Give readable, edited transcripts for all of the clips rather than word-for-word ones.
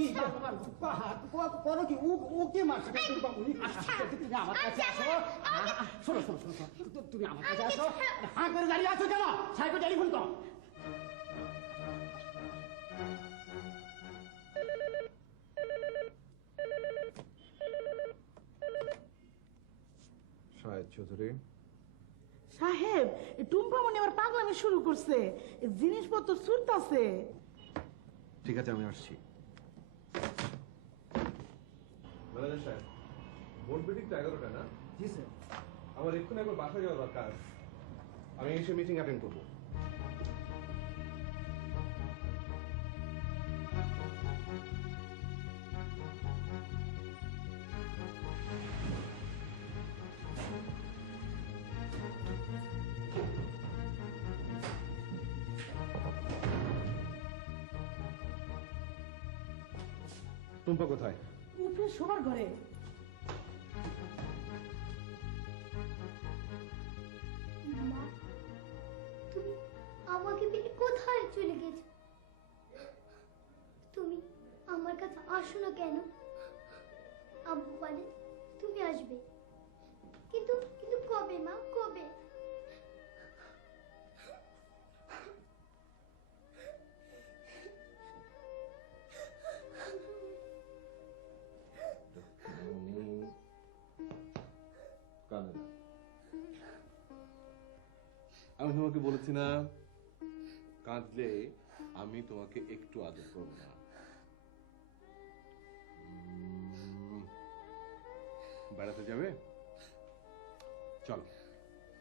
কি করো কি ও কে মারছে তুমি আমার কাছে আসো শোনো শোনো শোনো তুমি আমার কাছে আসো হাঁ করে দাঁড়িয়ে আছো কেন সাইকেল টেলিফোন করো শাহেদ চৌধুরী সাহেব টুম্পা মনে আবার পাগলামি শুরু করছে জিনিসপত্র ছুটতাছে ঠিক আছে আমি আসছি ম্যানেজার সাহেব বোর্ড মিটিং তো 11টা না জি স্যার আমার এক্ষুনি একবার বাসা যাওয়া দরকার আমি এসে মিটিং অ্যাটেন্ড করবো টুম্পা কোথায় উপরে শোবার ঘরে মা তুমি আমাকে ফেলে কোথায় চলে গেছো তুমি আমার কাছে আসো না কেন আব্বু বলে তুমি আসবে কিন্তু কিন্তু কবে মা কবে আমি তোমাকে বলেছি না কাঁদলে আমি তোমাকে একটু আদর করবো না বেড়াতে যাবে চলো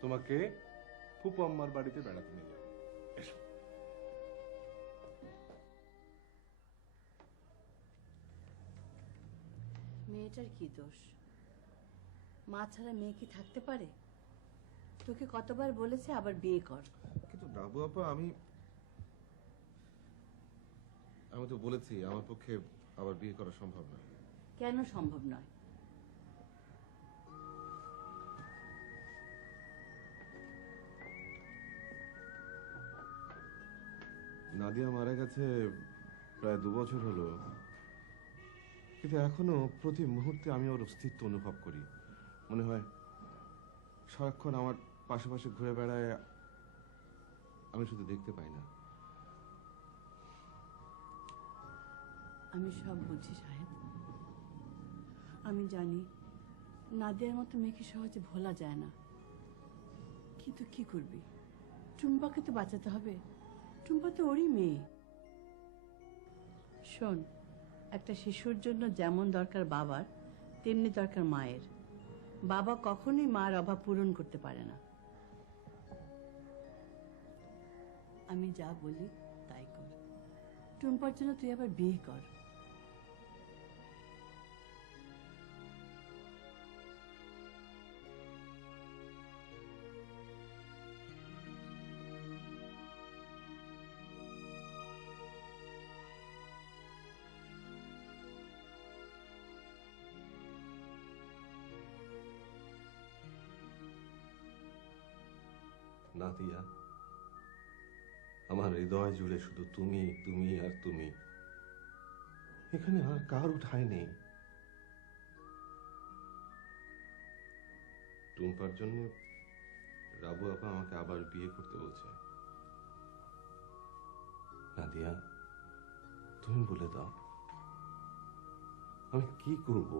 তোমাকে ফুপু আম্মার বাড়িতে বেড়াতে নিয়ে যাবে এসো মেয়েটার কি দোষ মা ছাড়া মেয়ে কি থাকতে পারে তোকে কতবার বলেছে আবার বিয়ে কর কিন্তু বাবু আপা আমি তো বলেছি আমার পক্ষে আবার বিয়ে করা সম্ভব না কেন সম্ভব নয় নাদিয়া মারা গেছে প্রায় 2 বছর হলো কিন্তু এখনো প্রতি মুহূর্তে আমি ওর অস্তিত্ব অনুভব করি মনে হয় সারাক্ষণ আমার পাশে পাশে ঘুরে বেড়ায় আমি শুধু দেখতে পাই না আমি সব বুঝি সাহেব আমি জানি নাদিয়ার মতো মেয়েকে সহজে ভোলা যায় না কিন্তু কি করবি টুম্পাকে তো বাঁচাতে হবে টুম্পা তো ওরই মেয়ে শোন একটা শিশুর জন্য যেমন দরকার বাবার তেমনি দরকার মায়ের বাবা কখনোই মার অভাব পূরণ করতে পারে না আমি যা বলি তাই কর টুম্পার জন্য তুই আবার বিয়ে কর নাদিয়া আমার হৃদয় জুড়ে শুধু তুমি তুমি আর তুমি এখানে আর কার উঠায় নেই টুম্পার জন্য রাবু আপা আমাকে আবার বিয়ে করতে বলছে নাদিয়া তুমি বলে দাও আমি কি করব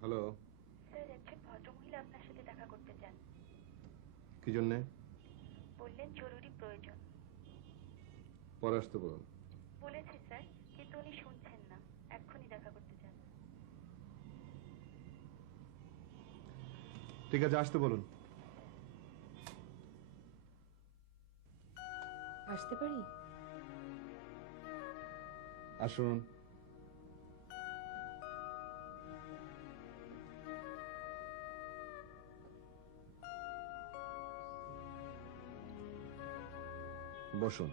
হ্যালো স্যার একজন ভদ্রমহিলা আপনার সাথে দেখা করতে চান কি জন্যে বললেন জরুরি প্রয়োজন পরে আসতে বলুন বলেছি স্যার কিন্তু উনি শুনছেন না এক্ষুনি দেখা করতে চান ঠিক আছে আসতে বলুন আসতে পারি আসুন বসুন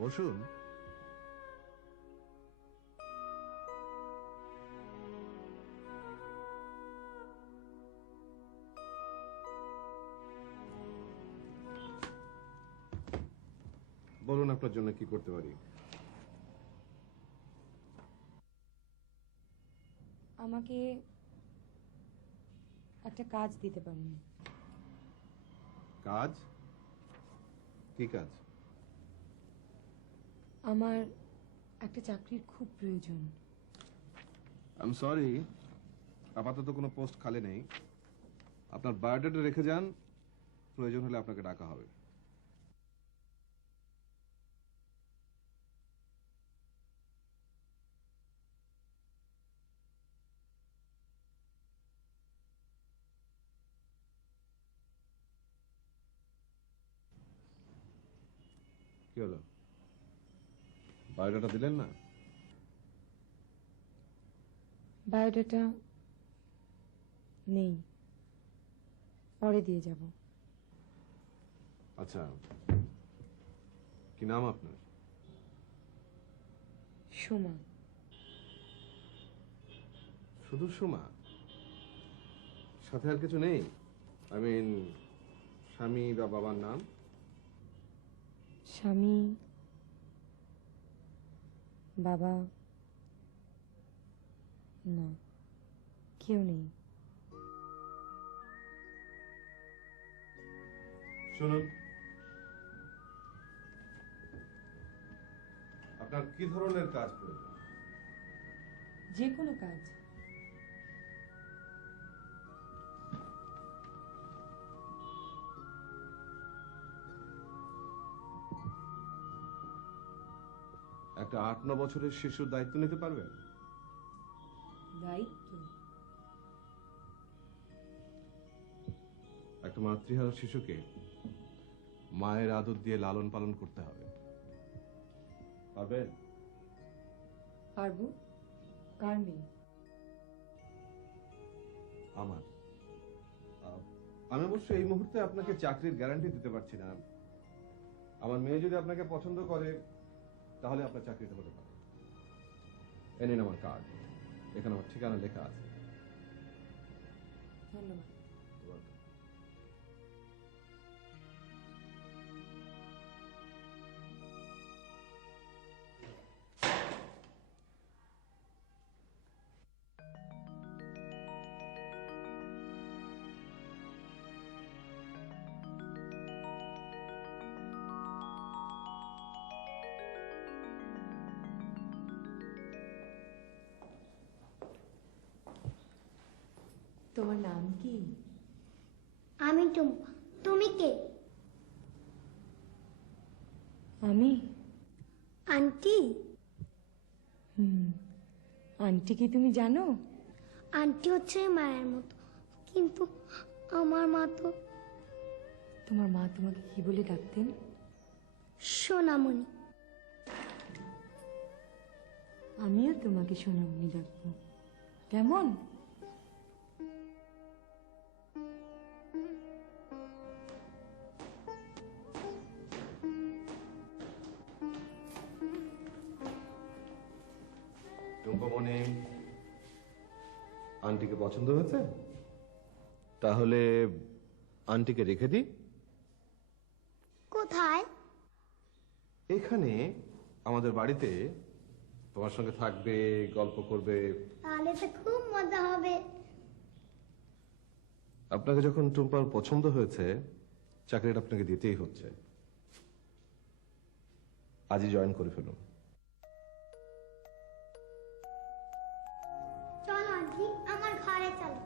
বসুন। বলুন আপনার জন্য কি করতে পারি? আমাকে একটা কাজ দিতে পারেন? কাজ? কি কাজ? আমার একটা চাকরির খুব প্রয়োজন। আই এম সরি, আপাতত কোনো পোস্ট খালি নেই। আপনার বায়োডাটা রেখে যান, প্রয়োজন হলে আপনাকে ডাকা হবে। কি হলো, বায়োডাটা দিলেন না? বায়োডাটা নেই, পরে দিয়ে যাব। আচ্ছা, কি নাম আপনার? সোমা। শুধু সোমা? সাথে আর কিছু নেই? আই মিন স্বামী বা বাবার নাম? স্বামী, বাবা, না, কেউ নেই। শুনুন, আপনার কি ধরনের কাজ প্রয়োজন? যে কোনো কাজ। একটা 8-9 বছরের শিশুর দায়িত্ব নিতে পারবেন? দায়িত্ব? একটা মাতৃহারা শিশুকে মায়ের আদর দিয়ে লালন পালন করতে হবে, পারবেন? পারবো। কার মেয়ে? আমার। আমি অবশ্য এই মুহূর্তে আপনাকে চাকরির গ্যারান্টি দিতে পারছি না। আমার মেয়ে যদি আপনাকে পছন্দ করে তাহলে আপনার চাকরিটা হতে পারে। এ নিন আমার কার্ড, এখানে আমার ঠিকানা লেখা আছে। ধন্যবাদ। তোমার নাম কি? আমি টুম্পা। তুমি কে? আমি আন্টি। আন্টি কি তুমি জানো? আন্টি হচ্ছে মায়ের মতো, কিন্তু আমার মা তো। তোমার মা তোমাকে কি বলে ডাকতেন? সোনামণি। আমিও তোমাকে সোনামণি ডাকবো, কেমন? টুম্পামণি, আন্টিকে পছন্দ হয়েছে? তাহলে আন্টিকে রেখে দিই। কোথায়? এখানে আমাদের বাড়িতে তোমার সঙ্গে থাকবে, গল্প করবে। তাহলে তো খুব মজা হবে। আপনাকে যখন টুম্পার পছন্দ হয়েছে, চাকরিটা আপনাকে দিতেই হচ্ছে। আজই জয়েন করে ফেলুন। চলো আন্টি, আমার ঘরে চলো।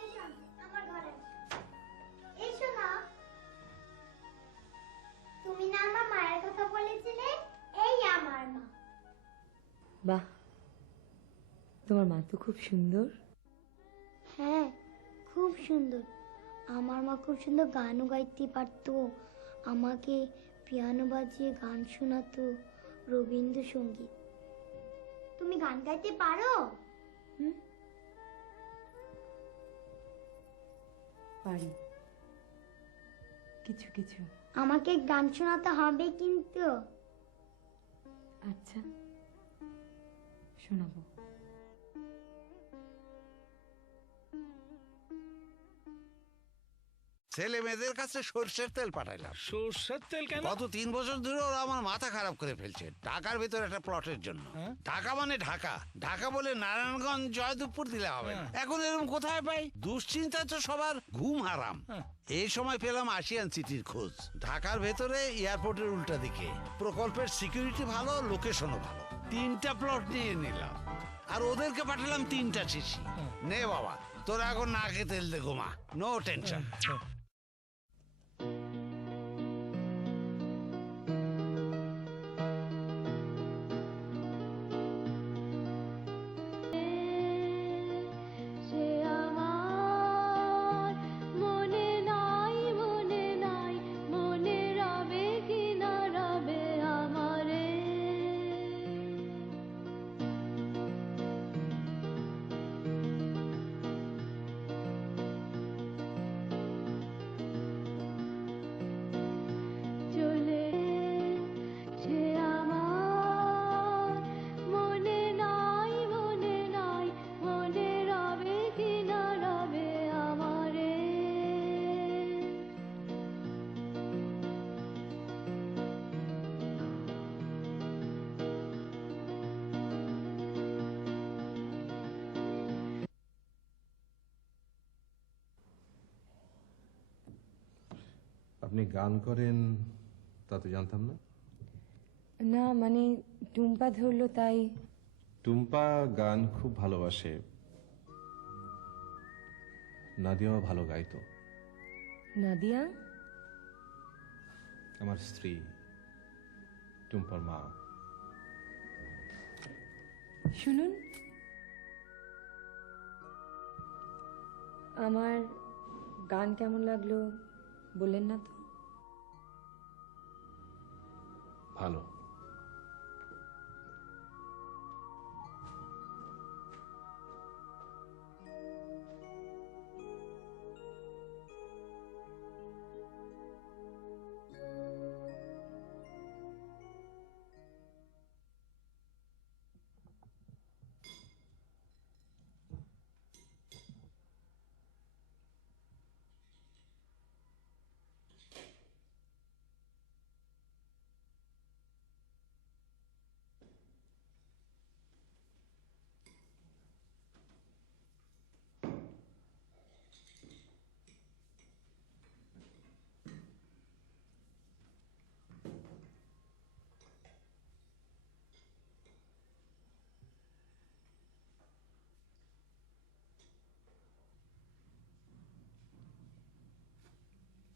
এসো আন্টি, আমার ঘরে এসো। এসো না। তুমি না আমার মায়ের কথা বলেছিলে? এই আমার মা। বাহ, তোমার মা তো খুব সুন্দর। হ্যাঁ, খুব সুন্দর। আমার মা খুব সুন্দর গানও গাইতে পারতো, আমাকে পিয়ানো বাজিয়ে গান শোনাতো, রবীন্দ্রসঙ্গীত। তুমি গান গাইতে পারো? পারি কিছু কিছু। আমাকে গান শোনাতে হবে কিন্তু। আচ্ছা, শোনাবো। ছেলে মেয়েদের কাছে সর্ষের তেল পাঠাইলাম। সর্ষের তেল কেন? গত 3 বছর ধরে ওরা আমার মাথা খারাপ করে ফেলছে ঢাকার ভিতরে একটা প্লটের জন্য। ঢাকা মানে ঢাকা, ঢাকা বলে নারায়ণগঞ্জ জয়দেবপুর দিলে হবে না। এখন এরকম কোথায় পাই? দুশ্চিন্তা তো সবার ঘুম হারাম। এই সময় পেলাম আশিয়ান সিটির খোঁজ। ঢাকার ভেতরে এয়ারপোর্টের উল্টা দিকে, প্রকল্পের সিকিউরিটি ভালো, লোকেশনও ভালো। 3টা প্লট নিয়ে নিলাম, আর ওদেরকে পাঠালাম 3টা চিঠি। নে বাবা, তোরা এখন নাকে তেল দে, ঘুমা, নো টেনশন। আপনি গান করেন তা তো জানতাম না। না মানে টুম্পা ধরলো তাই। টুম্পা গান খুব ভালোবাসে, নাদিয়াও ভালো গাইতো। নাদিয়া আমার স্ত্রী, টুম্পার মা। শুনুন, আমার গান কেমন লাগলো বললেন না তো? ভালো।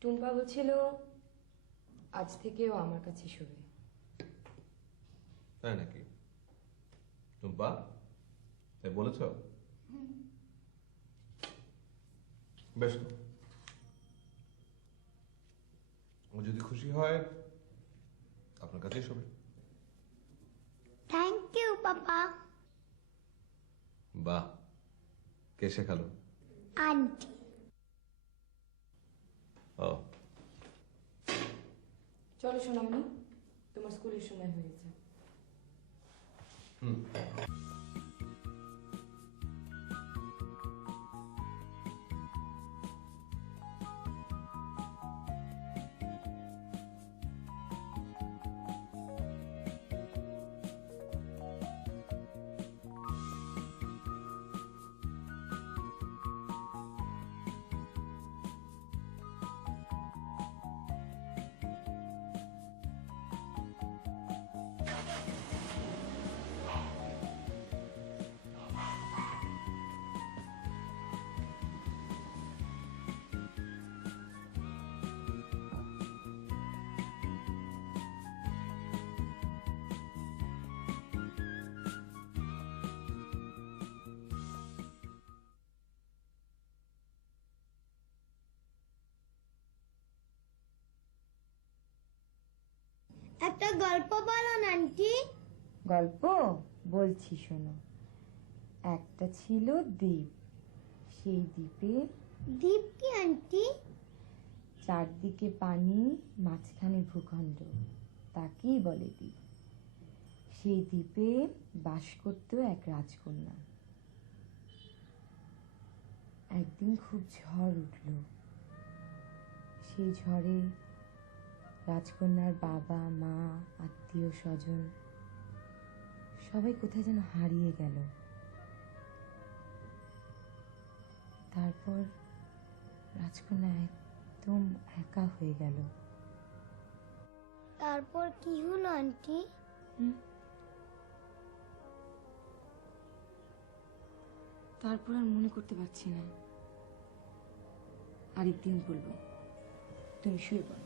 টুম্পা বলছিল আজ থেকেও আমার কাছে শোবে। তাই নাকি? টুম্পা তাই বলেছ? বেশ, ও যদি খুশি হয় আপনার কাছেই শোবে। Thank you papa. বাহ, কে শেখালো? আন্টি। ও, চলো সোনামণি, তোমার স্কুলের সময় হয়ে গেছে। একটা গল্প বলো না আন্টি। গল্প বলছি শোনো। একটা ছিল দ্বীপ, সেই দ্বীপে দ্বীপ কি আন্টি? চারদিকে পানি, মাঝখানে ভূখণ্ড, তাকেই বলে দ্বীপ। সেই দ্বীপে বাস করত এক রাজকন্যা। একদিন খুব ঝড় উঠল। সেই ঝড়ে রাজকন্যার বাবা, মা, আত্মীয় স্বজন সবাই কোথায় যেন হারিয়ে গেল। তারপর রাজকন্যা একদম একা হয়ে গেল। তারপর কি হলো আন্টি? তারপর আর মনে করতে পারছি না। আরেকদিন বলবো, তুমি শুয়ে পড়ো।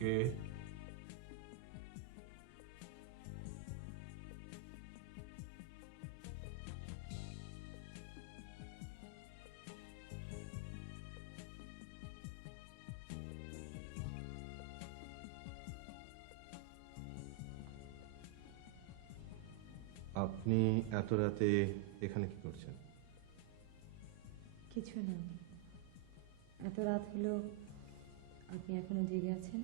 কে? আপনি এত রাতে এখানে কি করছেন? কিছু না, এত রাত হলো, আপনি এখনো জেগে আছেন?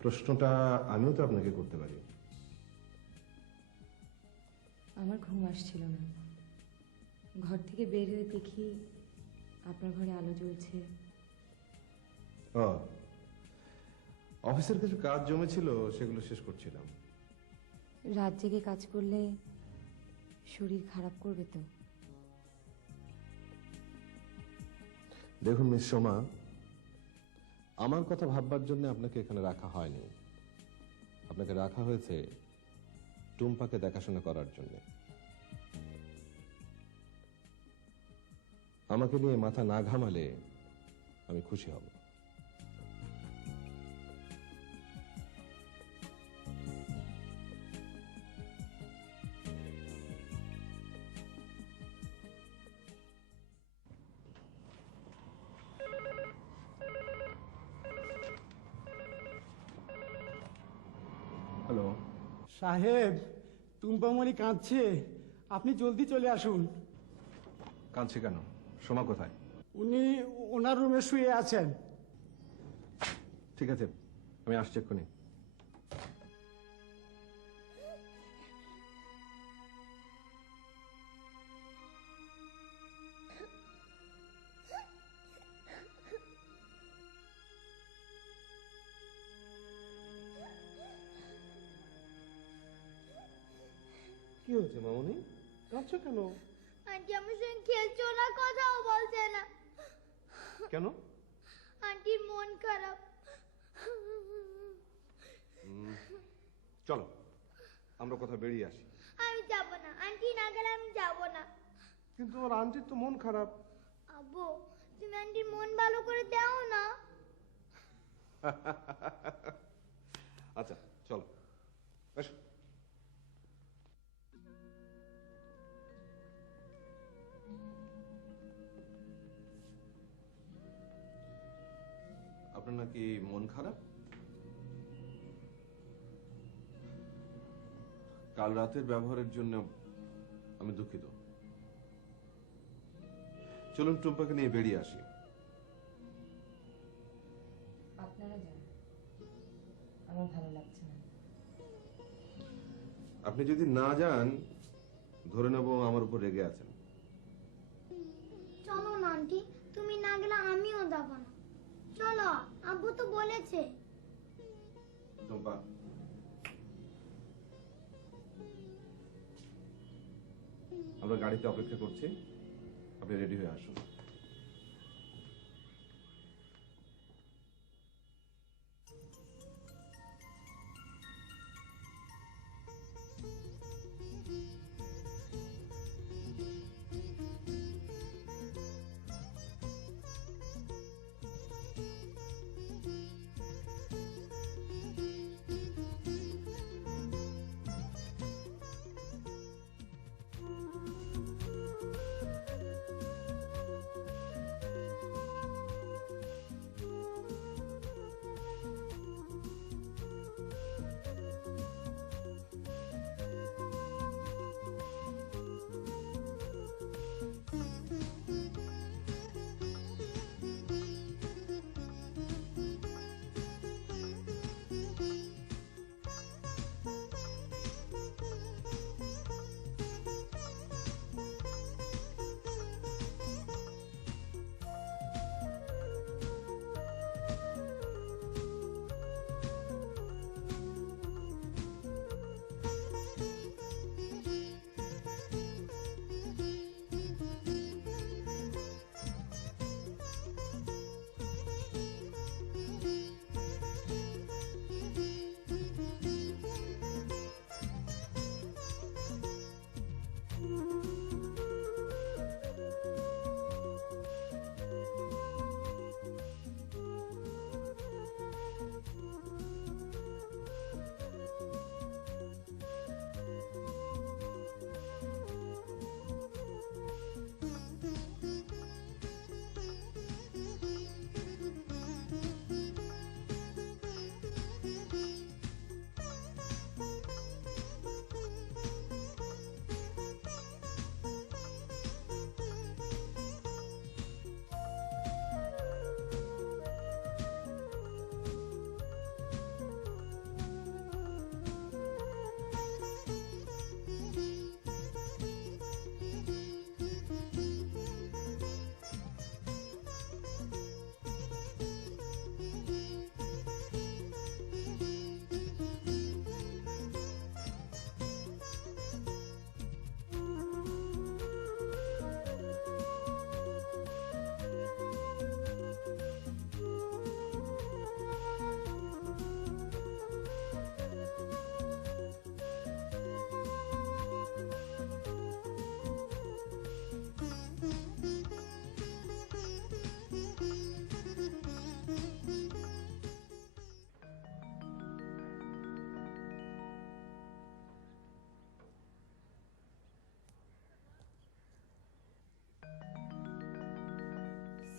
প্রশ্নটা আমিও তো আপনাকে করতে পারি। আমার ঘুম আসছিল না। ঘর থেকে বের হয়ে দেখি আপনার ঘরে আলো জ্বলছে। ও, অফিসের কিছু কাজ জমেছিল, সেগুলো শেষ করছিলাম। রাত জেগে কাজ করলে শরীর খারাপ করবে তো? দেখুন মিস সোমা, আমার কথা ভাববার জন্য আপনাকে এখানে রাখা হয়নি। আপনাকে রাখা হয়েছে টুম্পাকে দেখাশোনা করার জন্য। আমাকে নিয়ে মাথা না ঘামালে আমি খুশি হব। হ্যালো। সাহেব, টুম্পামণি কাঁদছে, আপনি জলদি চলে আসুন। কাঁদছে কেন? সোমা কোথায়? উনি ওনার রুমে শুয়ে আছেন। ঠিক আছে, আমি আসছি এক্ষুনি। কি হয়েছে মামনি? কাঁদছো কেন? আন্টি আমার সঙ্গে খেলছো না, কথাও বলছে না। কেন? আন্টির মন খারাপ। চলো আমরা কোথাও বেরিয়ে আসি। আমি যাব না, আন্টি না গেলে আমি যাব না। কিন্তু আমার আন্টির তো মন খারাপ। আব্বু, তুমি আন্টির মন ভালো করে দাও না। আচ্ছা চলো, এসো। আপনার নাকি মন খারাপ? কাল রাতের ব্যবহারের জন্য আমি দুঃখিত। চলুন টুম্পাকে নিয়ে বেরিয়ে আসি। আপনারা যান, আমার ভালো লাগছে না। আপনি যদি না যান, ধরে নেব আমার উপর রেগে আছেন। চলো না আন্টি, তুমি না গেলে আমিও যাব না। চলো, আব্বু তো বলেছে। টুম্পা, আমরা গাড়িতে অপেক্ষা করছি, আপনি রেডি হয়ে আসুন।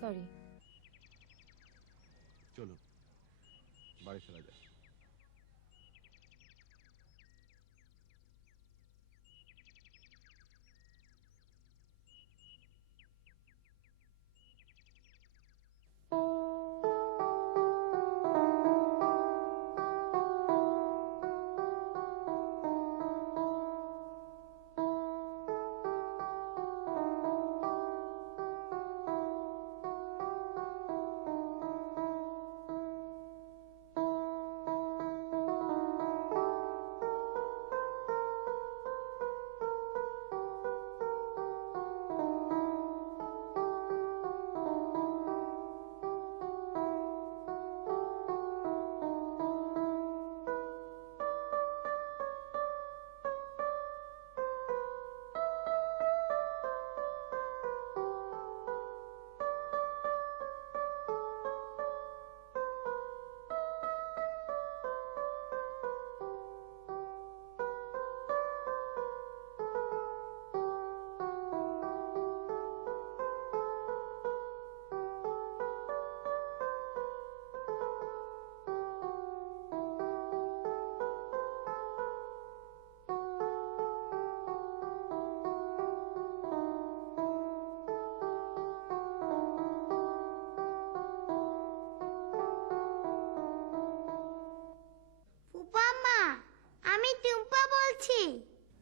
সরি। চলো বাড়ি চলা যায়।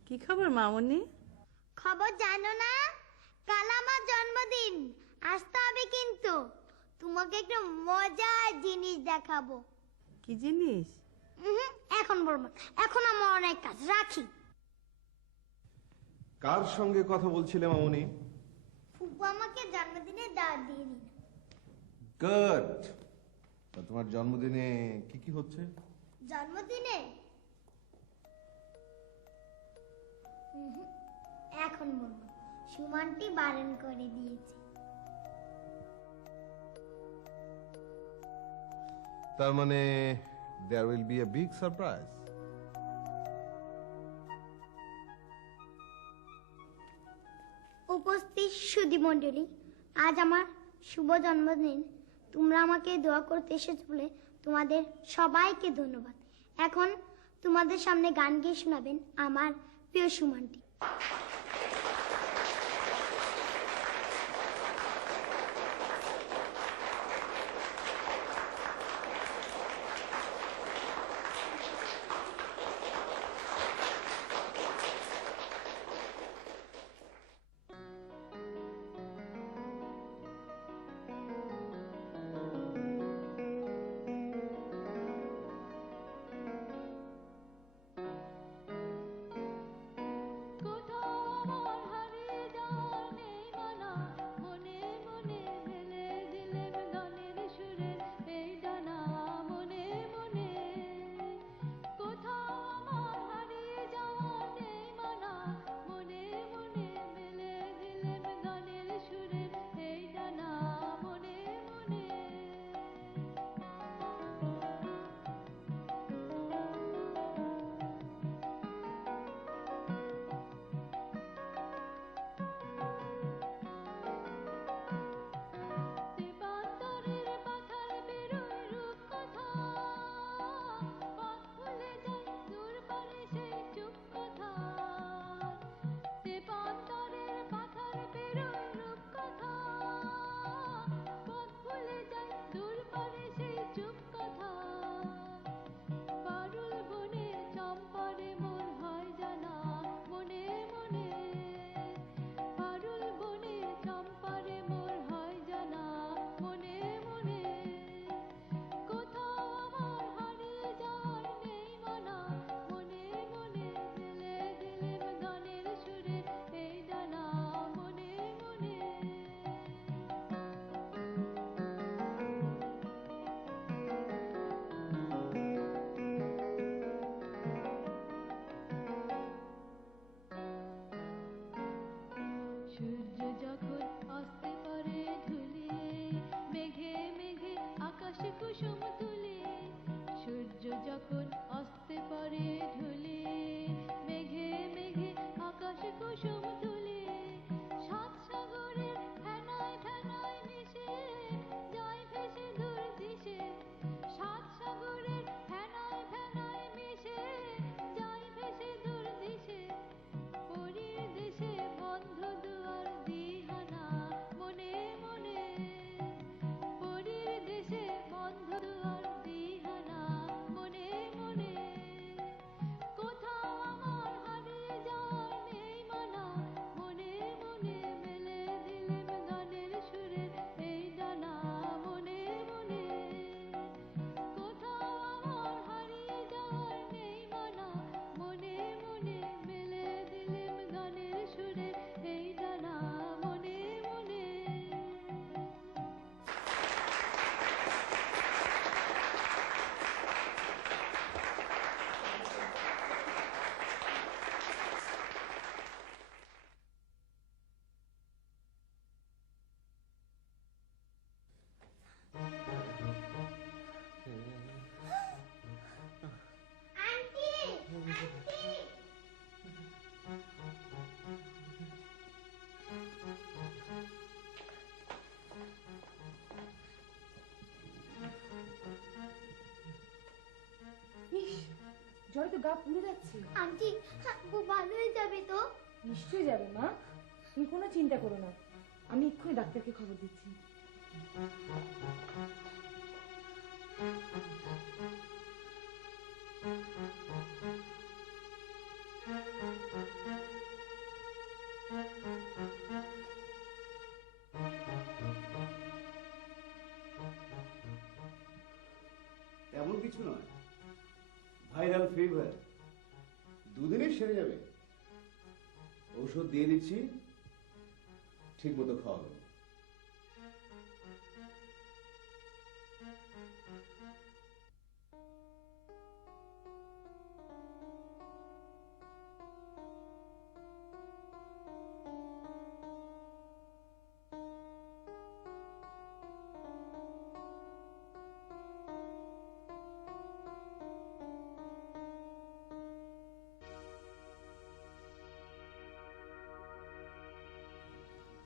কি খবর মামনি? খবর জানো না, কাল আমার জন্মদিন, আসতে হবে কিন্তু। তোমাকে একটা মজার জিনিস দেখাবো। কি জিনিস? এখন বলবো না। এখন আমার অনেক কাজ, রাখি। কার সঙ্গে কথা বলছিলে মামুনি? ফুপু আমাকে জন্মদিনে দাওয়াত দিয়ে দিল। গুড। তোমার জন্মদিনে কি কি হচ্ছে? জন্মদিনে এখন বলবো, সুমনটি বারণ করে দিয়েছে। তার মানে there will be a big surprise. উপস্থিত সুধী মণ্ডলী, আজ আমার শুভ জন্মদিন। তোমরা আমাকে দোয়া করতে এসেছো বলে তোমাদের সবাইকে ধন্যবাদ। এখন তোমাদের সামনে গান গেয়ে শোনাবেন আমার প্রিয় সুমনটি। জ্বরে তো গা পুড়ে যাচ্ছে। আন্টি, আপু ভালো হয়ে যাবে তো? নিশ্চয়ই যাবে মা, তুমি কোনো চিন্তা করো না, আমি এক্ষুনি ডাক্তারকে খবর দিচ্ছি। তেমন কিছু নয়, ভাইরাল ফিভার, দুদিনে সেরে যাবে। ঔষধ দিয়ে দিচ্ছি, ঠিক মতো খাওয়াবেন।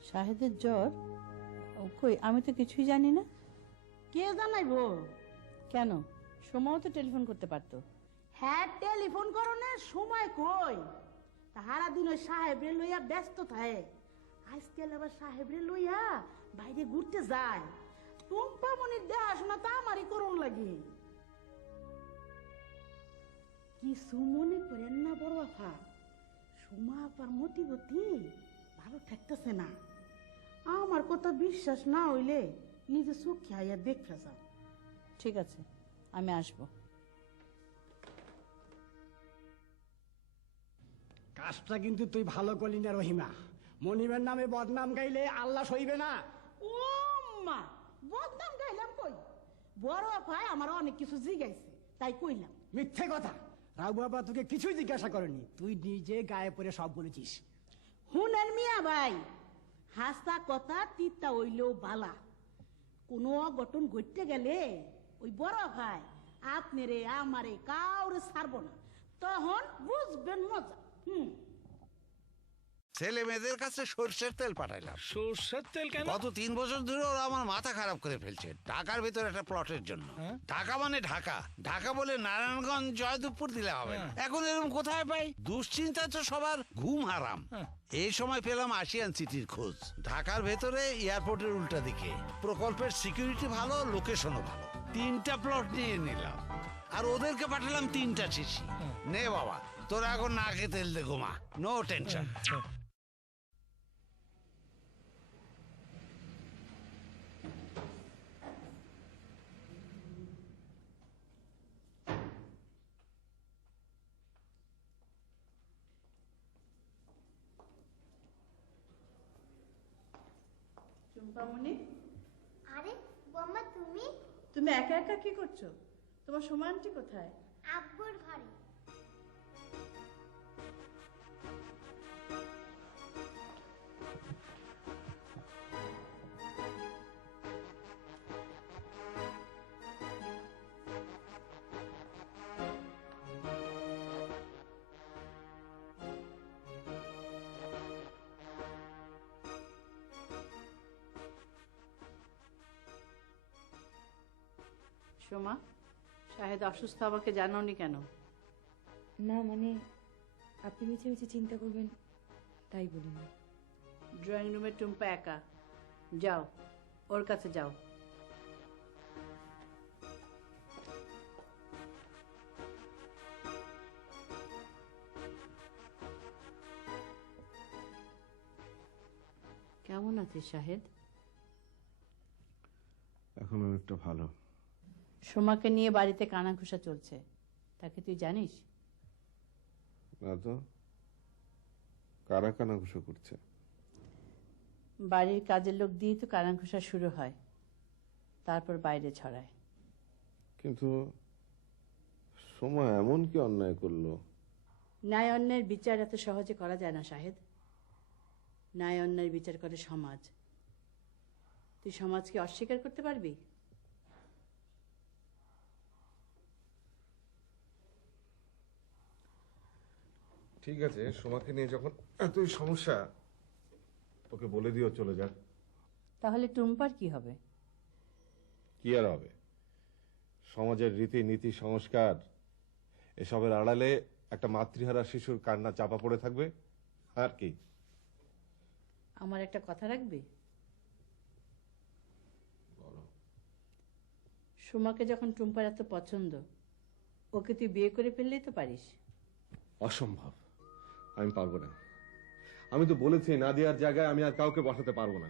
শাহেদের জ্বর? কই, আমি তো কিছুই জানি না। কে জানাইবো? কেন, সময়ও তো টেলিফোন করতে পারতো। হ্যাঁ, টেলিফোন করনের সময় কই? তাহারা দিন ওই সাহেবরে লইয়া ব্যস্ত থাকে। আজকাল আবার সাহেবরে লইয়া বাইরে ঘুরতে যায়। টুম্পা মনির দেখাশোনা তো আমারই করণ লাগে। কিছু মনে করেন না বড় আফা, সুমা আপার মতিগতি ভালো থাকতেছে না। আমার কথা বিশ্বাস না হইলে নিজে চোখে আইয়া দেখে যাও। ঠিক আছে, আমি আসবো। কাজটা কিন্তু তুই ভালো করলি না রহিমা। মনিবের নামে বদনাম গাইলে আল্লাহ সইবে না। ও মা, বদনাম গাইলাম কই? বড় আপায় আমার অনেক কিছু জিগাইছে, তাই কইলাম। মিথ্যে কথা, রাউ বাবা তোকে কিছুই জিজ্ঞাসা করেনি, তুই নিজে গায়ে পড়ে সব বলেছিস। হুনেন মিয়া ভাই, হাসা কথা তিতা হইলেও বালা। কোনো অঘটন ঘটতে গেলে ওই বড় ভাই আপনারে আমারে কাউরে ছাড়বো না, তখন বুঝবেন মজা। ছেলে মেয়েদের কাছে সর্ষের তেল পাঠাইলাম। সর্ষের তেল কেন? গত 3 বছর ধরে ওরা আমার মাথা খারাপ করে ফেলছে ঢাকার ভিতরে একটা প্লটের জন্য। ঢাকা মানে ঢাকা, ঢাকা বলে নারায়ণগঞ্জ জয়দেবপুর দিলে হবে না। এখন এরকম কোথায় পাই? দুশ্চিন্তা তো সবার ঘুম হারাম। এই সময় পেলাম আশিয়ান সিটির খোঁজ, ঢাকার ভেতরে এয়ারপোর্টের উল্টা দিকে। প্রকল্পের সিকিউরিটি ভালো, লোকেশনও ভালো। 3টা প্লট নিয়ে নিলাম, আর ওদেরকে পাঠালাম 3টা চিঠি। নে বাবা, তোরা এখন নাকে তেল দে, ঘুমা, নো টেনশন। চম্পামণি, আরে বম্মা, তুমি? তুমি একা একা কি করছো? তোমার সমানটি কোথায়? আব্বুর ঘরে। সোমা, শাহেদ অসুস্থ, আমাকে জানাওনি কেন? না মানে, আপনি মিছে মিছে চিন্তা করবেন তাই বলিনি। ড্রয়িং রুমে টুম্পা একা, যাও ওর কাছে যাও। কেমন আছিস শাহেদ? এখন অনেকটা ভালো। সোমাকে নিয়ে বাড়িতে কানাঘুষা চলছে, তাকে তুই জানিস? না তো, কারা কানাঘুষো করছে? বাড়ির কাজের লোক দিয়ে তো কানাঘুষা শুরু হয়, তারপর বাইরে ছড়ায়। কিন্তু সময় এমন কি অন্যায় করলো? ন্যায় অন্যায়ের বিচার এত সহজে করা যায় না শাহেদ। ন্যায় অন্যায়ের বিচার করে সমাজ। তুই সমাজকে অস্বীকার করতে পারবি? ঠিক আছে, সোমাকে নিয়ে যখন এতই সমস্যা, ওকে বলে দিও চলে যাক। তাহলে টুম্পার কি হবে? কি আর হবে? সমাজের রীতি নীতি সংস্কার এসবের আড়ালে একটা মাতৃহারা শিশুর কান্না চাপা পড়ে থাকবে, আর কি? আমার একটা কথা রাখবি? সুমাকে যখন টুম্পার এত পছন্দ, ওকে তুই বিয়ে করে ফেললেই তো পারিস। অসম্ভব, আমি পারবো না। আমি তো বলেছি নাদিয়ার জায়গায় আমি আর কাউকে বসাতে পারবো না।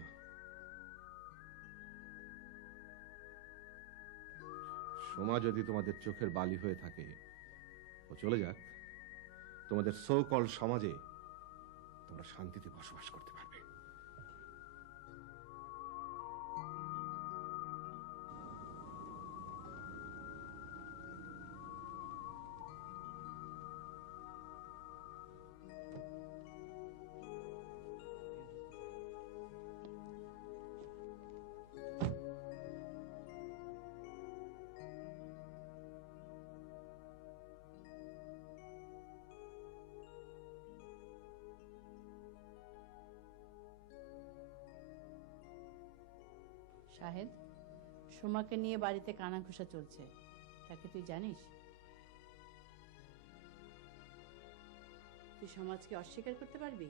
সোমা যদি তোমাদের চোখের বালি হয়ে থাকে, ও চলে যাক, তোমাদের সো কল সমাজে তোমরা শান্তিতে বসবাস করতে পারবে। শাহেদ, সোমাকে নিয়ে বাড়িতে কানাঘুষা চলছে, তাকে তুই জানিস? তুই সমাজকে অস্বীকার করতে পারবি?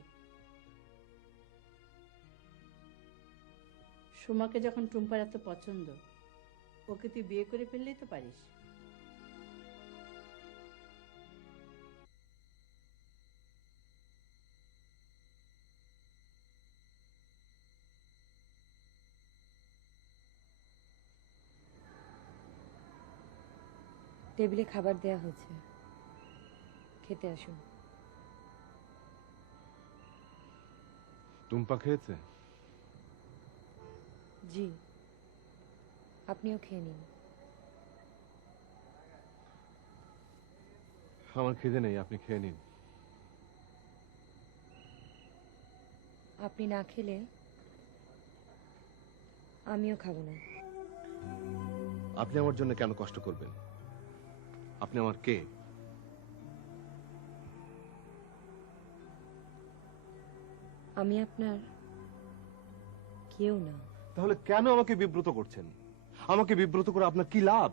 সোমাকে যখন টুম্পার এত পছন্দ, ওকে তুই বিয়ে করে ফেললেই তো পারিস। টেবিলে খাবার দেয়া হয়েছে, খেতে আসুন। টুম্পা খেয়েছে? জি, আপনিও খেয়ে নিন। আমার খিদে নেই, আপনি খেয়ে নিন। আপনি না খেলে আমিও খাবো না। আপনি আমার জন্য কেন কষ্ট করবেন? আপনি আমার কে? আমি আপনার কেউ না। তাহলে কেন আমাকে বিব্রত করছেন? আমাকে বিব্রত করে আপনার কি লাভ?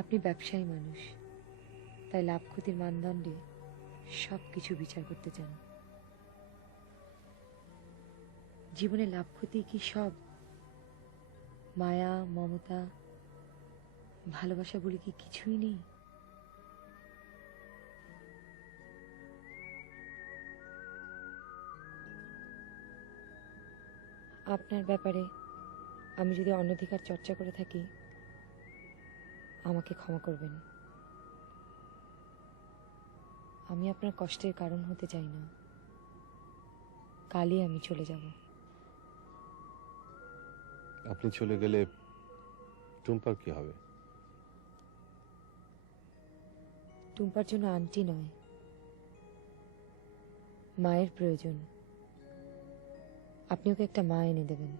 আপনি ব্যবসায়ী মানুষ, তাই লাভ ক্ষতির মানদণ্ডে সবকিছু বিচার করতে চান। জীবনে লাভ ক্ষতি কি সব? মায়া, মমতা, ভালোবাসা বলে কি কিছুই নেই? আপনার ব্যাপারে আমি যদি অনধিকার চর্চা করে থাকি, আমাকে ক্ষমা করবেন। আমি আপনার কষ্টের কারণ হতে চাই না। কালই আমি চলে যাব। আপনি চলে গেলে টুম্পার কি হবে? টুম্পার জন্য আন্টি নয়, মায়ের প্রয়োজন। আপনি ওকে একটা মা এনে দেবেন।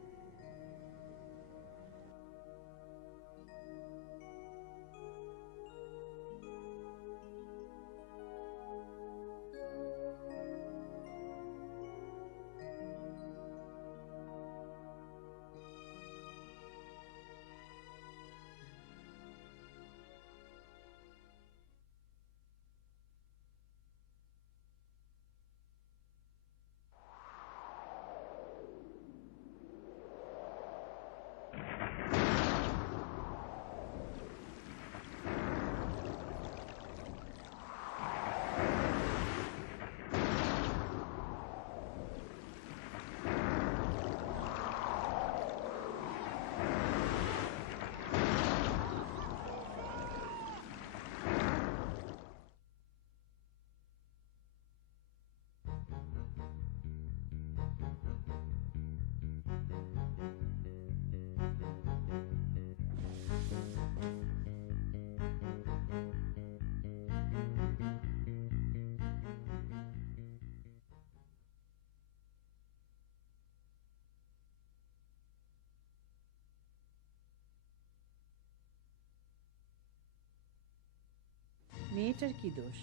মেয়েটার কি দোষ?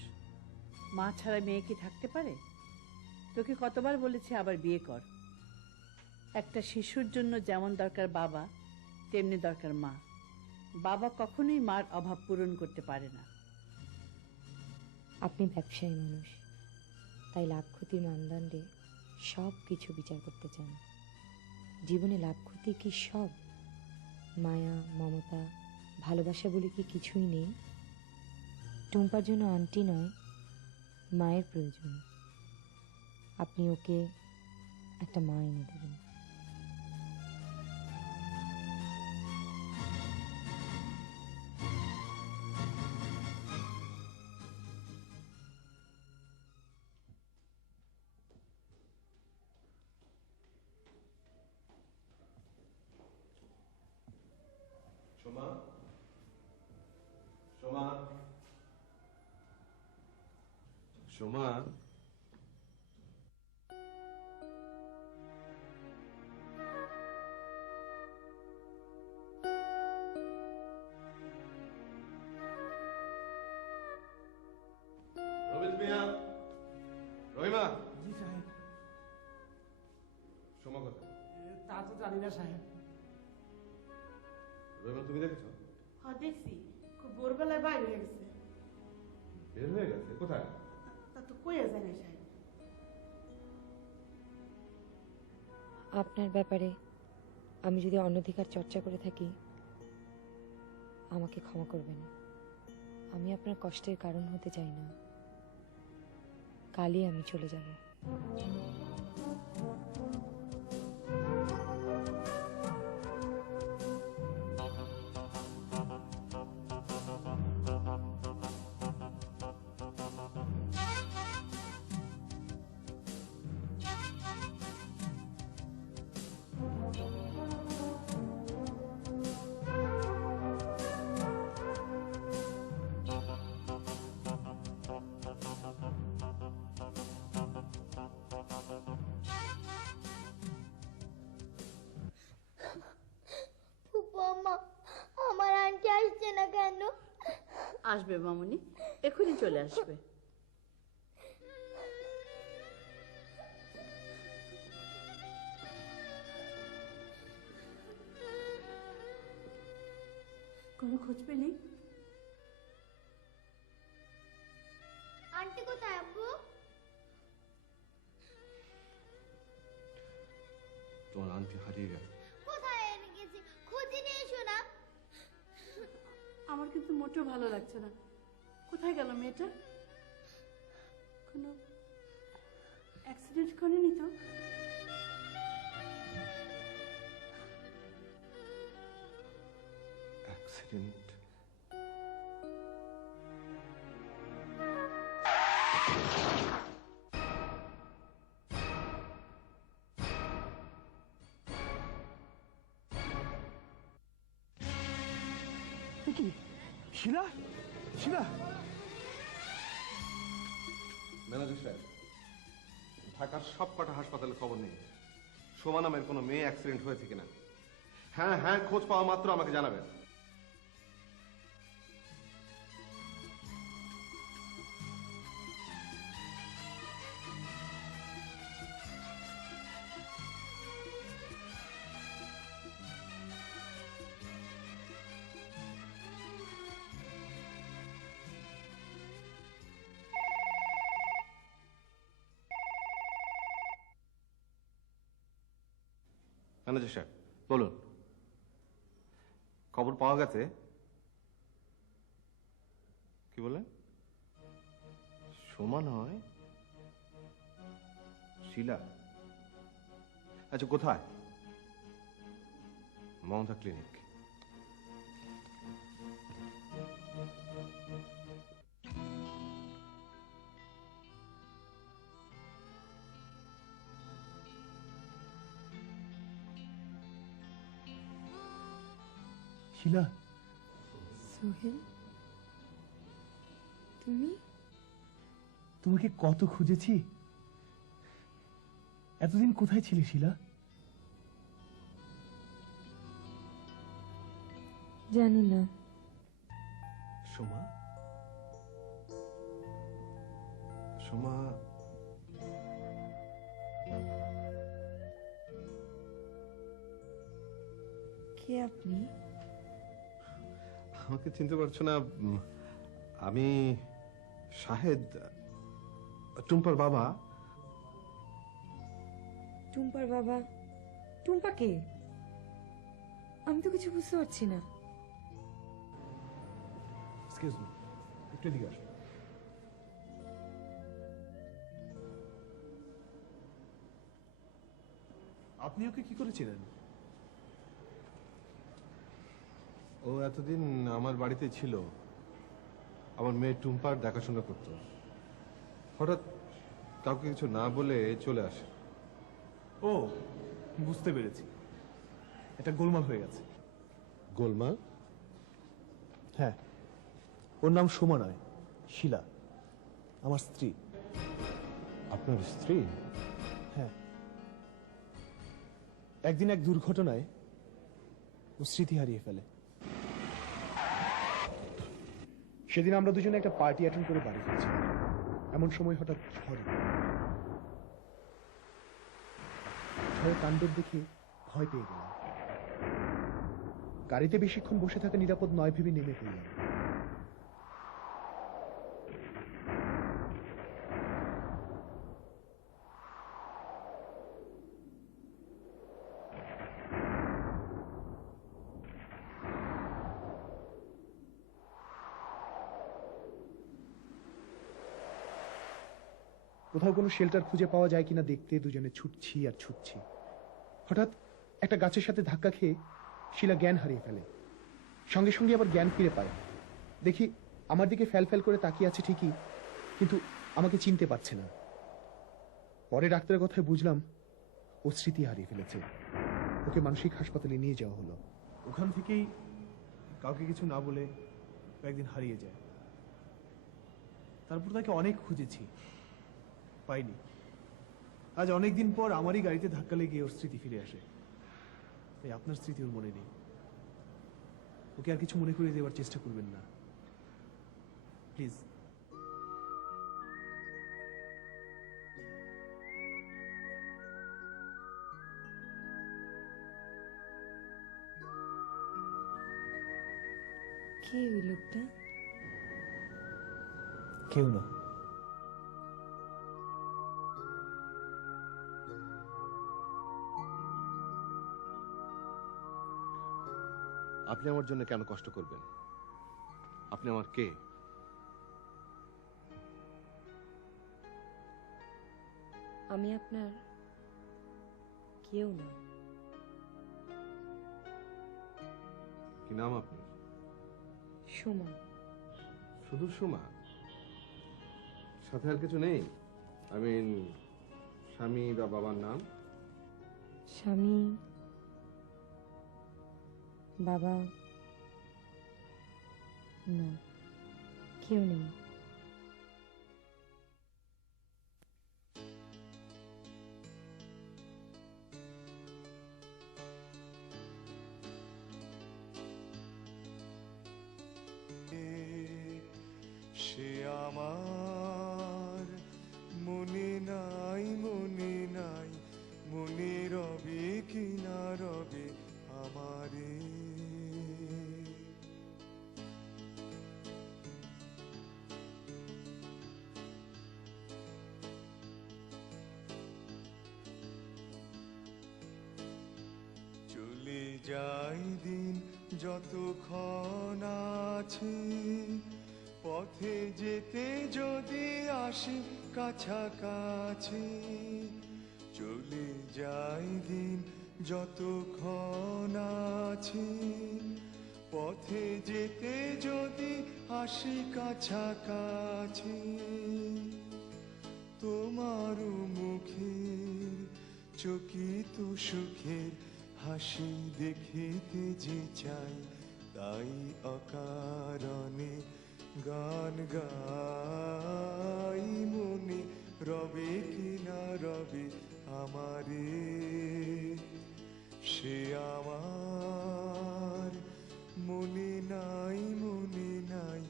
মা ছাড়া মেয়ে কি থাকতে পারে? তোকে কতবার বলেছি আবার বিয়ে কর। একটা শিশুর জন্য যেমন দরকার বাবা, তেমনি দরকার মা। বাবা কখনোই মার অভাব পূরণ করতে পারে না। আপনি ব্যবসায়ী মানুষ, তাই লাভ ক্ষতির মানদণ্ডে সব কিছু বিচার করতে চান। জীবনে লাভ ক্ষতি কি সব? মায়া, মমতা, ভালোবাসা বলে কি কিছুই নেই? টুম্পার জন্য আন্টি নয়, মায়ের প্রয়োজন। আপনি ওকে একটা মা এনে দেবেন। সোমা, সোমা, সোমা। রবিত মিয়া, রহিমা। জি সাহেব। সোমা কোথায়? তা তো জানি না সাহেব। রহিমা, তুমি দেখেছো? হ্যাঁ দেখছি, খুব ভোরবেলায় বাইরে হয়ে গেছে। বের হয়ে গেছে? কোথায়? তা তো কইয়া যায় না সাহেব। আপনার ব্যাপারে আমি যদি অনধিকার চর্চা করে থাকি আমাকে ক্ষমা করবেন। আমি আপনার কষ্টের কারণ হতে চাই না। কালই আমি চলে যাব। ফুপা, আমার আন্টি আসছে না কেন? আসবে মামুনি, এখনই চলে আসবে। কোনো খোঁজ পেলি? আন্টি কোথায় আব্বু? তোমার আন্টি হারিয়ে গেছে। কোথায় এনে গেছে? খুঁজে নিয়ে এসো না। আমার কিন্তু মোটেও ভালো লাগছে না। কোথায় গেল মেয়েটা? কোনো অ্যাক্সিডেন্ট করেনি তো? অ্যাক্সিডেন্ট? কি শিলা? শিলা? ম্যানেজার সাহেব, ঢাকার সব কটা হাসপাতালে খবর নেই সোমা নামের কোনো মেয়ে অ্যাক্সিডেন্ট হয়েছে কিনা। হ্যাঁ হ্যাঁ, খোঁজ পাওয়া মাত্র আমাকে জানাবেন। ম্যানেজার সাহেব বলুন, খবর পাওয়া গেছে? কি বলেন? সোমা নয়, শিলা? আচ্ছা, কোথায়? মমতা ক্লিনিক। শিলা, সোহেল, তুমি? তোমাকে কত খুঁজেছি। এতদিন কোথায় ছিলে শিলা? জানি না। সোমা? সোমা? কে আপনি? আমাকে চিনতে পারছো না? আমি শাহেদ, টুম্পার বাবা। টুম্পার বাবা? টুম্পা কে? আমি তো কিছু বুঝতে পারছি না। এক্সকিউজ মি, একটু এদিকে আসো। আপনি ওকে কি করেছিলেন? ও এতদিন আমার বাড়িতে ছিল, আমার মেয়ে টুম্পার দেখাশোনা করত। হঠাৎ কাউকে কিছু না বলে চলে আসে। ও, বুঝতে পেরেছি, এটা গোলমাল হয়ে গেছে। গোলমাল? হ্যাঁ, ওর নাম সোমা নয়, শিলা, আমার স্ত্রী। আপনার স্ত্রী? হ্যাঁ, একদিন এক দুর্ঘটনায় ও স্মৃতি হারিয়ে ফেলে। সেদিন আমরা দুজনে একটা পার্টি অ্যাটেন্ড করে বাড়ি ফিরছি, এমন সময় হঠাৎ ঝড়ের তাণ্ডব দেখে ভয় পেয়ে গেলাম। গাড়িতে বেশিক্ষণ বসে থাকা নিরাপদ নয় ভেবে নেমে পড়লাম। কোথাও কোনো শেল্টার খুঁজে পাওয়া যায় কিনা দেখতে দুজনে ছুটছি আর ছুটছি। হঠাৎ একটা গাছের সাথে ধাক্কা খেয়ে শিলা জ্ঞান হারিয়ে ফেলে। সঙ্গে সঙ্গে আবার জ্ঞান ফিরে পায়। দেখি আমার দিকে ফ্যাল ফ্যাল করে তাকিয়ে আছে ঠিকই, কিন্তু আমাকে চিনতে পারছে না। পরে ডাক্তারের কথায় বুঝলাম ও স্মৃতি হারিয়ে ফেলেছে। ওকে মানসিক হাসপাতালে নিয়ে যাওয়া হলো। ওখান থেকেই কাউকে কিছু না বলে কয়েকদিন হারিয়ে যায়। তারপর তাকে অনেক খুঁজেছি, পাইনি। আজ অনেকদিন পর আমারই গাড়িতে ধাক্কা লেগে ওর স্মৃতি ফিরে আসে। তাই আপনার স্মৃতি ওর মনে নেই। ওকে আর কিছু মনে করিয়ে দেওয়ার চেষ্টা করবেন না, প্লিজ। কে ওই লোকটা? কেউ না। আপনি আমার জন্য কেন কষ্ট করবেন? আপনি আমার কে? আমি আপনার কেউ না। কি নাম আপনার? সুমা। শুধু সুমা? সাথে আর কিছু নেই? আমি স্বামী বা বাবার নাম? স্বামী, বাবা না, কেউ নেই। সে আমার মনে নাই, মনে নাই, মনে রবে কি না রবে আমারে। চলে যাই দিন যতক্ষণ আছি, পথে যেতে যদি আসি কাছাকাছি। চলে যাই দিন যতক্ষণ আছি, পথে যেতে যদি আসি কাছাকাছি। তোমার মুখের চকিত সুখের হাসি দেখিতে যে চাই, তাই অকারণে গান গাই। মনে রবে কি না রবে আমারে। সে আমার মনে নাই, মনে নাই,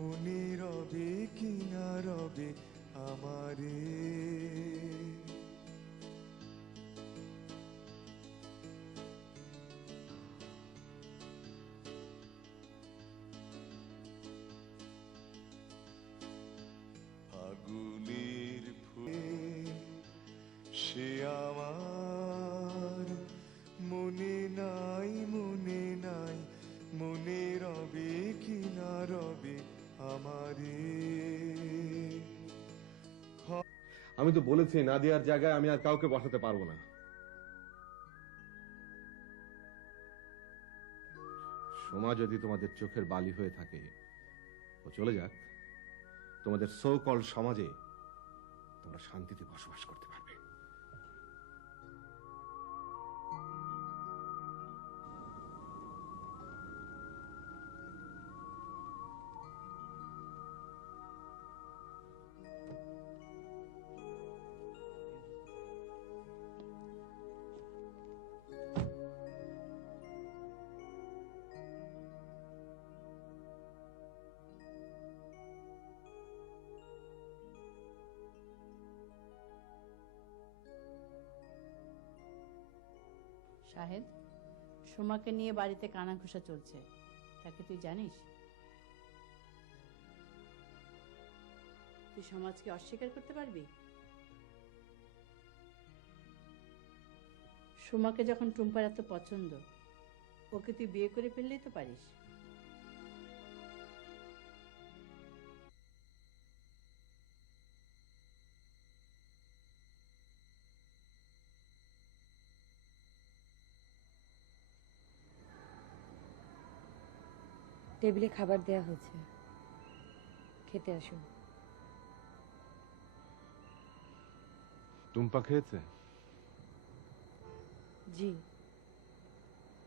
মনে রবে কি না রবে আমারে। ফাগুনের ফুল সে আমার মনে নাই, মনে নাই, মনে রবে কি না রবে আমারে। আমি তো বলেছি নাদিয়ার জায়গায় আমি আর কাউকে বসাতে পারবো না। সোমা যদি তোমাদের চোখের বালি হয়ে থাকে, ও চলে যাক। তোমাদের সো কল্ড সমাজে তোমরা শান্তিতে বসবাস করতে পারবে। শাহেদ, সোমাকে নিয়ে বাড়িতে কানাঘুষা চলছে, তাকে তুই জানিস? তুই সমাজকে অস্বীকার করতে পারবি? সোমাকে যখন টুম্পার এত পছন্দ, ওকে তুই বিয়ে করে ফেললেই তো পারিস। টেবিলে খাবার দেয়া হয়েছে, খেতে আসুন। টুম্পা খেয়েছে? জি,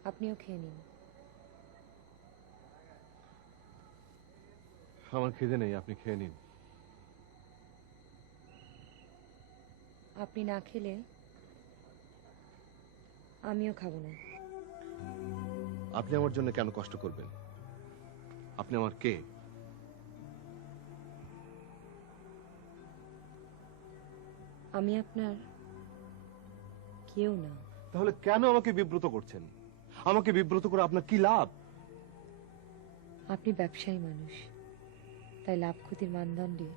আপনিও খেয়ে নিন। আমার খিদে নেই, আপনি খেয়ে নিন। আপনি না খেলে আমিও খাবো না। আপনি আমার জন্য কেন কষ্ট করবেন? আপনি আমার কে? আমি আপনার কেউ না। তাহলে কেন আমাকে বিব্রত করছেন? আমাকে বিব্রত করে আপনার কি লাভ? আপনি ব্যবসায়ী মানুষ, তাই লাভ ক্ষতির মানদণ্ডে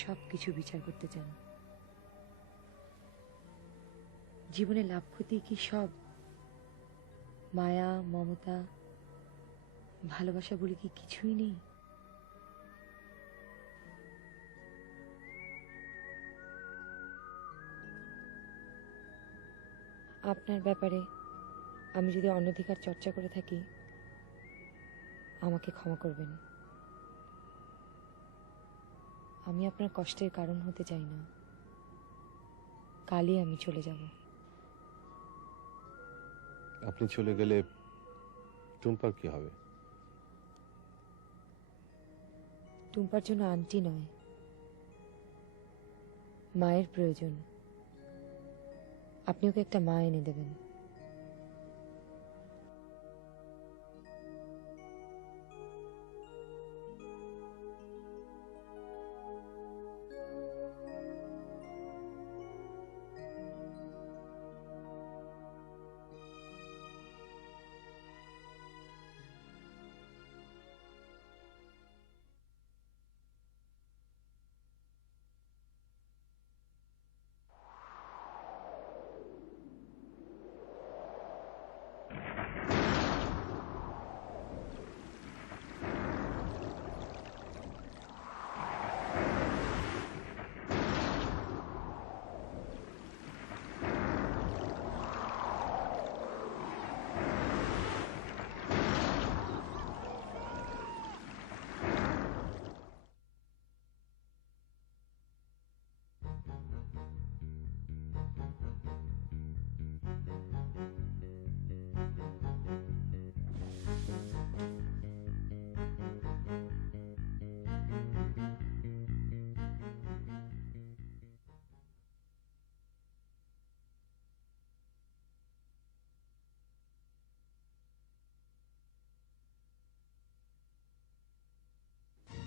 সবকিছু বিচার করতে চান। জীবনে লাভ ক্ষতি কি সব? মায়া, মমতা, ভালোবাসা বলে কি কিছুই নেই? আপনার ব্যাপারে আমি যদি অনধিকার চর্চা করে থাকি, আমাকে ক্ষমা করবেন। আমি আপনার কষ্টের কারণ হতে চাই না। কালই আমি চলে যাব। আপনি চলে গেলে টুম্পার কি হবে? টুম্পার জন্য আন্টি নয়, মায়ের প্রয়োজন। আপনি ওকে একটা মা এনে দেবেন।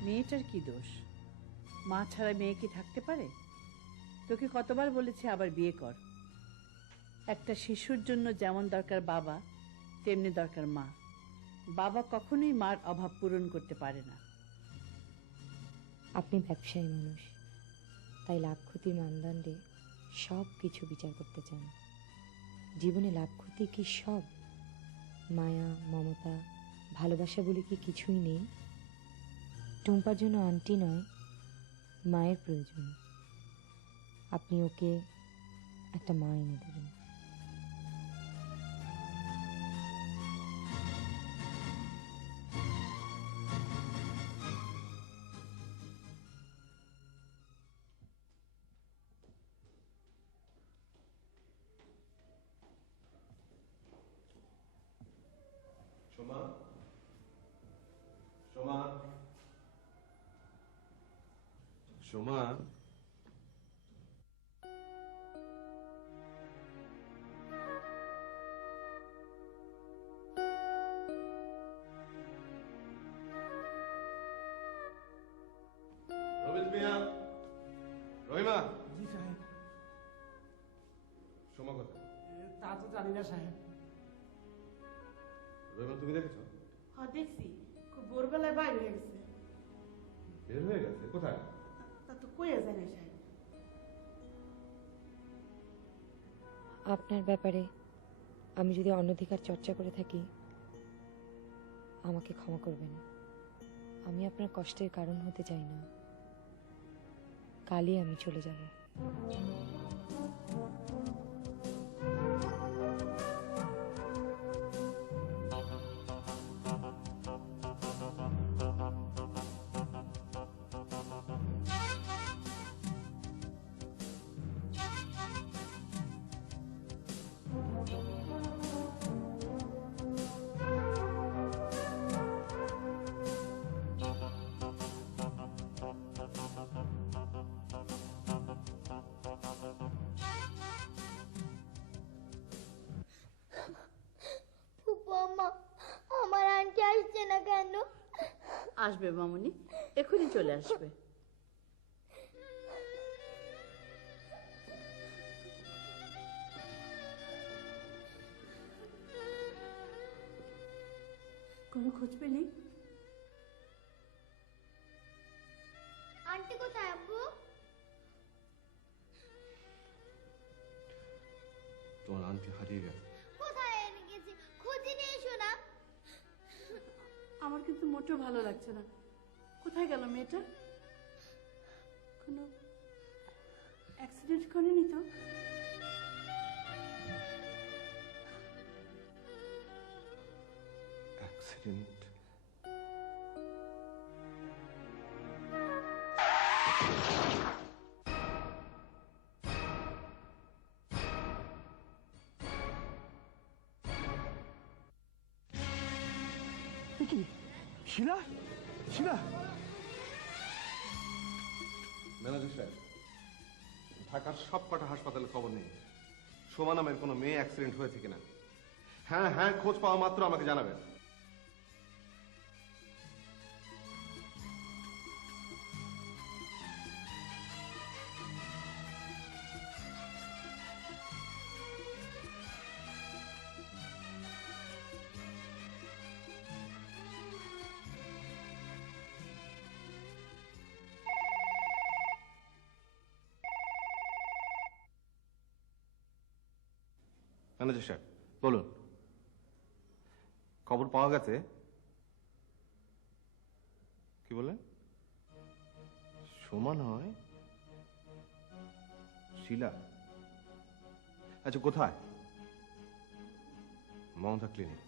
মেয়েটার কি দোষ? মা ছাড়া মেয়ে কি থাকতে পারে? তোকে কতবার বলেছি আবার বিয়ে কর। একটা শিশুর জন্য যেমন দরকার বাবা, তেমনি দরকার মা। বাবা কখনোই মার অভাব পূরণ করতে পারে না। আপনি ব্যবসায়ী মানুষ, তাই লাভ ক্ষতির মানদণ্ডে সব কিছু বিচার করতে চান। জীবনে লাভ ক্ষতি কি সব? মায়া, মমতা, ভালোবাসা বলে কি কিছুই নেই? টুম্পার জন্য আন্টি নয়, মায়ের প্রয়োজন। আপনি ওকে একটা মা এনে দেবেন। সোমা, সোমা, সোমা। রবিত মিয়া, রহিমা। জি সাহেব। সোমা কোথায়? তা তো জানি না সাহেব। তুমি দেখেছো? হ্যাঁ দেখছি, খুব ভোরবেলায় বাইরে হয়ে গেছে। বের হয়ে গেছে? কোথায়? তা তো কইয়া যায় না সাহেব। আপনার ব্যাপারে আমি যদি অনধিকার চর্চা করে থাকি আমাকে ক্ষমা করবেন। আমি আপনার কষ্টের কারণ হতে চাই না। কালই আমি চলে যাব। ফুপমা, আমার আন্টি আসছে না কেন? আসবে মামুনি, এখনই চলে আসবে। কোনো খোঁজ পেলি? আন্টি কোথায় আব্বু? তোমার আন্টি হারিয়ে গেছে। কোথায় এনে গেছে? খুঁজে নিয়ে এসো না। আমার কিন্তু মোটেও ভালো লাগছে না। কোথায় গেল মেয়েটা? কোনো অ্যাক্সিডেন্ট করেনি তো? অ্যাক্সিডেন্ট? কি শিলা? শিলা? ম্যানেজার সাহেব, ঢাকার সব কটা হাসপাতালে খবর নেই সোমা নামের কোনো মেয়ে অ্যাক্সিডেন্ট হয়েছে কিনা। হ্যাঁ হ্যাঁ, খোঁজ পাওয়া মাত্র আমাকে জানাবেন। ম্যানেজার সাহেব বলুন, খবর পাওয়া গেছে? কি বললেন? সোমা নয়, শিলা। আচ্ছা কোথায়? মমতা ক্লিনিক।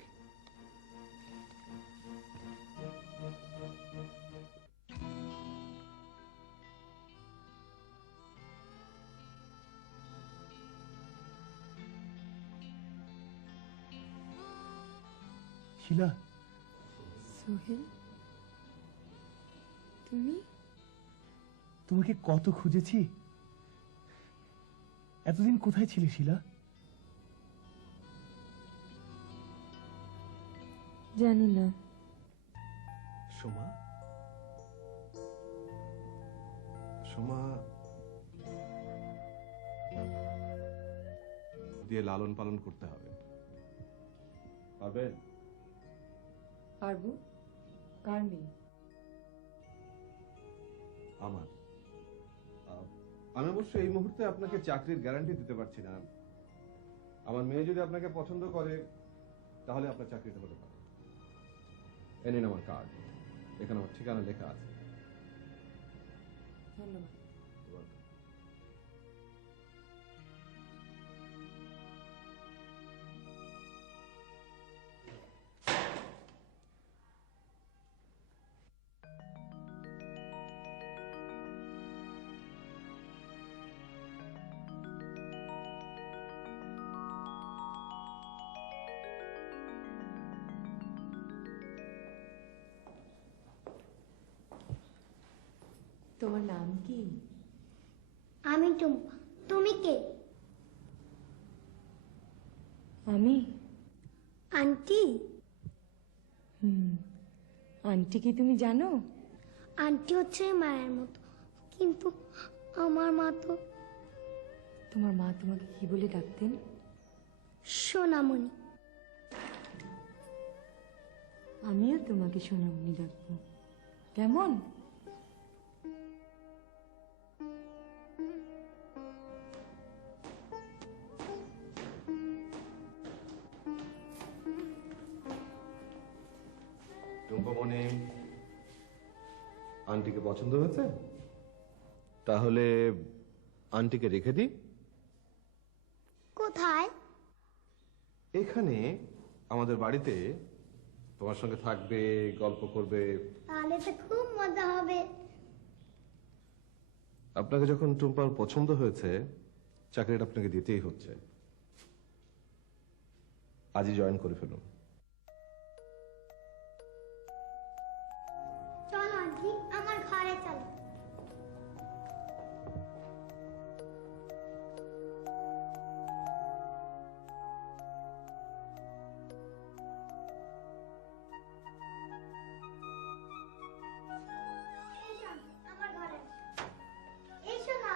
শিলা, সোহেল, তুমি? তোমাকে কত খুঁজেছি। এতদিন কোথায় ছিলে শিলা? জানি না। সোমা? সোমা দিয়ে লালন পালন করতে হবে, পারবেন? পারবো। কার মেয়ে? আমার। আমি অবশ্য এই মুহূর্তে আপনাকে চাকরির গ্যারান্টি দিতে পারছি না। আমার মেয়ে যদি আপনাকে পছন্দ করে তাহলে আপনার চাকরিটা হতে পারে। এ নিন আমার কার্ড, এখানে আমার ঠিকানা লেখা আছে। ধন্যবাদ। তোমার নাম কি? আমি টুম্পা। তুমি কে? আমি আন্টি। আন্টি কি তুমি জানো? আন্টি হচ্ছে মায়ের মতো, কিন্তু আমার মা তো। তোমার মা তোমাকে কি বলে ডাকতেন? সোনামণি। আমিও তোমাকে সোনামণি ডাকবো, কেমন? টুম্পামণি, আন্টিকে পছন্দ হয়েছে? তাহলে আন্টিকে রেখে দিই কোথায়? এখানে আমাদের বাড়িতে। তোমার সঙ্গে থাকবে, গল্প করবে। তাহলে তো খুব মজা হবে। আপনাকে যখন টুম্পার পছন্দ হয়েছে, চাকরিটা আপনাকে দিতেই হচ্ছে। আজই জয়েন করে ফেলুন। চলো আন্টি, আমার ঘরে চলো। এসো আন্টি, আমার ঘরে এসো। এসো না।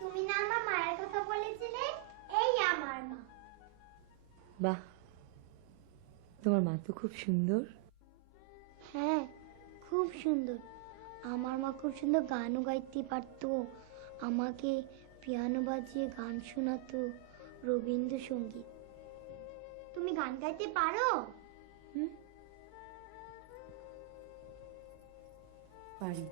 তুমি না আমার মায়ের কথা বলেছিলে? এই আমার মা। বাহ, তোমার মা তো খুব সুন্দর। হ্যাঁ, খুব সুন্দর। আমার মা খুব সুন্দর গানও গাইতে পারতো। আমাকে পিয়ানো বাজিয়ে গান শোনাতো, রবীন্দ্রসঙ্গীত। তুমি গান গাইতে পারো? পারি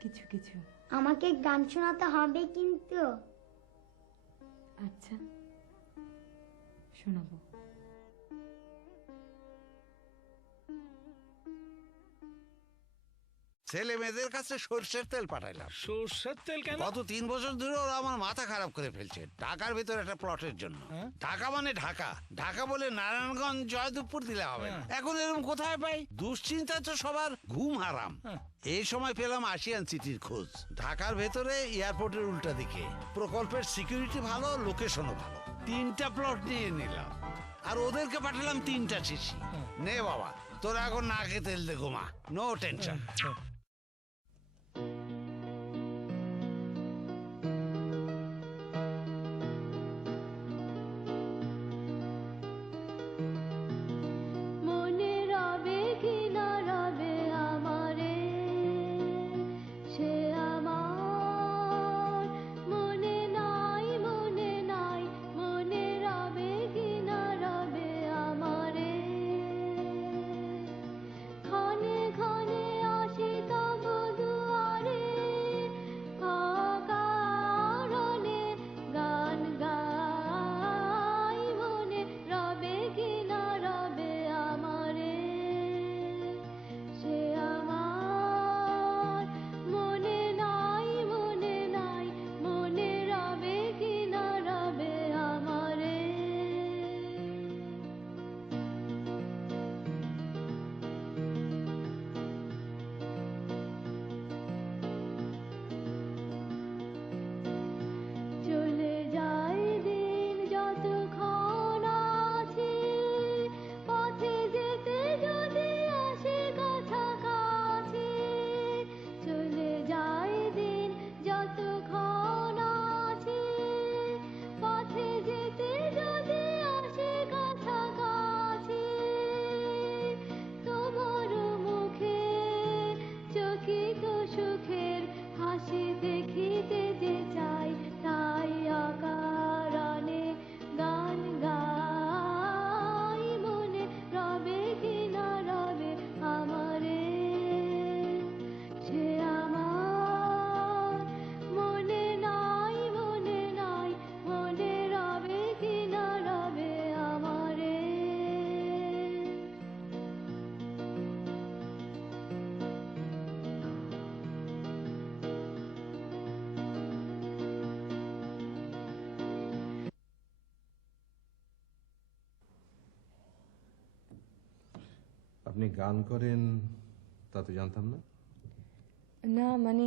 কিছু কিছু। আমাকে গান শোনাতে হবে কিন্তু। আচ্ছা, শোনাবো। ছেলে মেয়েদের কাছে সর্ষের তেল পাঠাইলাম। সর্ষের তেল কেন? গত 3 বছর ধরে ওরা আমার মাথা খারাপ করে ফেলছে টাকার ভিতর একটা প্লটের জন্য। ঢাকা মানে ঢাকা, ঢাকা বলে নারায়ণগঞ্জ জয়দেবপুর দিলে হবে না। এখন এরকম কোথায় পাই? দুশ্চিন্তা তো সবার ঘুম হারাম। এই সময় পেলাম আশিয়ান সিটির খোঁজ। ঢাকার ভেতরে এয়ারপোর্টের উল্টা দিকে। প্রকল্পের সিকিউরিটি ভালো, লোকেশনও ভালো। 3টা প্লট নিয়ে নিলাম, আর ওদেরকে পাঠালাম 3টা চিঠি। নে বাবা, তোরা এখন নাকে তেল দে, ঘুমা, নো টেনশন। মনে রবে কি না রবে আমারে, সে আমার মনে নাই, মনে নাই। মনে রবে কি না রবে আমারে, ক্ষণে ক্ষণে আসি তব দুয়ারে, ফাঁকা আরণে গান গাই। মনে রবে কি না রবে আমারে, সে আমার মনে নাই, মনে নাই। মনে রবে কি না রবে আমারে। চলে যায় দিন যতক্ষণ আছি, পথে যেতে যদি আসে কাছাকাছি। চলে যায় দিন যতক্ষণ আছি, পথে যেতে যদি আসে কাছাকাছি। তোমার মুখে চকিত সুখের হাসি দেখিতে যে চাই, তাই অকারণে গান গাই। মনে রবে কি না রবে আমারে, সে আমার মনে নাই, মনে নাই। মনে রবে কি না রবে আমারে। আপনি গান করেন তা তো জানতাম না। না মানে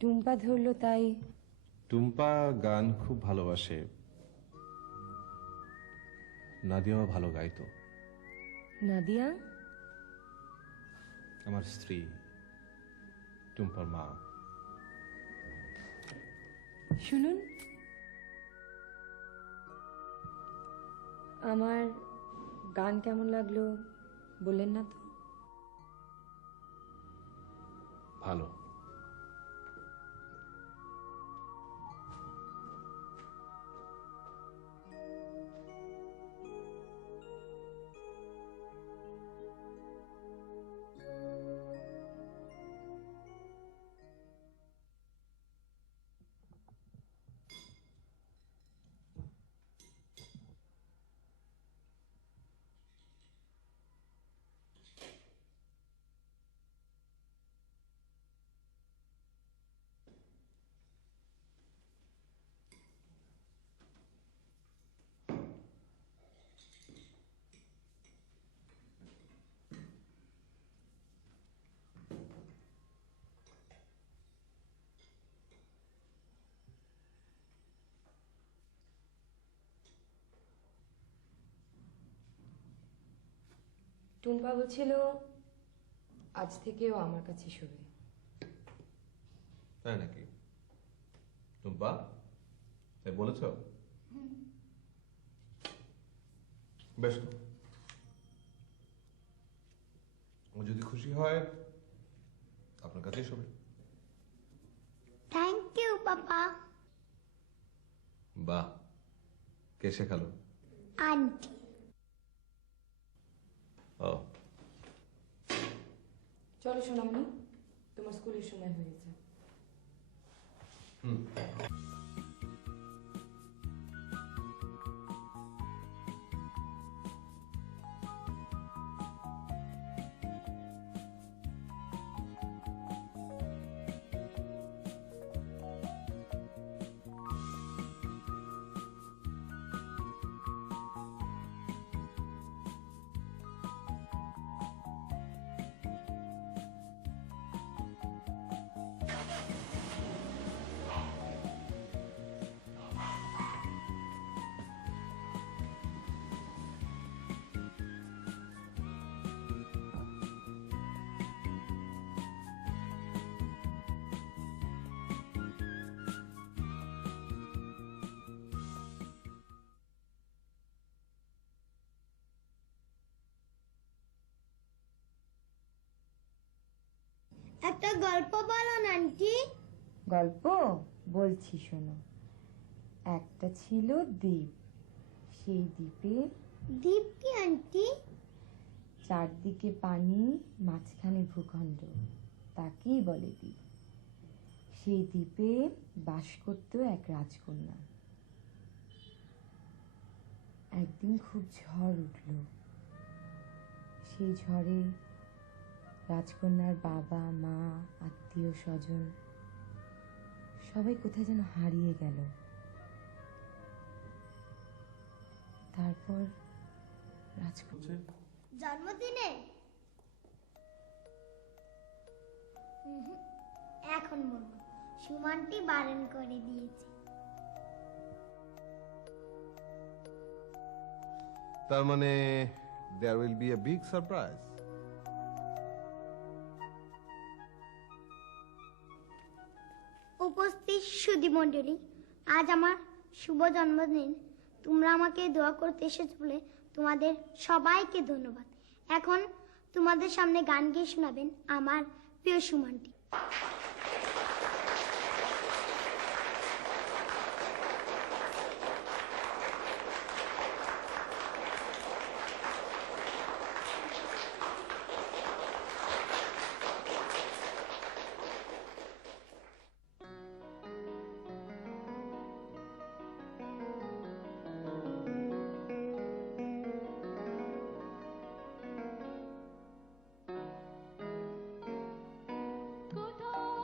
টুম্পা ধরলো তাই। টুম্পা গান খুব ভালোবাসে, নাদিয়াও ভালো গাইতো। নাদিয়া? আমার স্ত্রী, টুম্পার মা। শুনুন, আমার গান কেমন লাগলো বললেন না তো? ভালো। টুম্পা বলছিল আজ থেকেও আমার কাছে শোবে। তাই নাকি? টুম্পা তাই বলেছ? বেশ তো। ও যদি খুশি হয় আপনার কাছেই শোবে। Thank you papa. বাহ, কে শেখালো? আন্টি। ও, চলো সোনামণি, তোমার স্কুলের সময় হয়ে গেছে। হুম। একটা গল্প বলুন আন্টি। গল্প বলছি শোনো। একটা ছিল দ্বীপ, সেই দ্বীপে দ্বীপ কি আন্টি? চারদিকে পানি, মাঝখানে ভূখণ্ড, তাকেই বলে দ্বীপ। সেই দ্বীপে বাস করত এক রাজকন্যা। একদিন খুব ঝড় উঠল। সেই ঝড়ে রাজকন্যার বাবা মা আত্মীয় স্বজন সবাই কোথায় যেন হারিয়ে গেল। তারপর রাজকন্যা জন্মদিনে এখন বলবো, সুমনটি বারণ করে দিয়েছে। তার মানে there will be a big surprise. উপস্থিত সুধী মণ্ডলী, আজ আমার শুভ জন্মদিন। তোমরা আমাকে দোয়া করতে এসেছো বলে তোমাদের সবাইকে ধন্যবাদ। এখন তোমাদের সামনে গান গেয়ে শোনাবেন আমার প্রিয় সুমনটি। কোথাও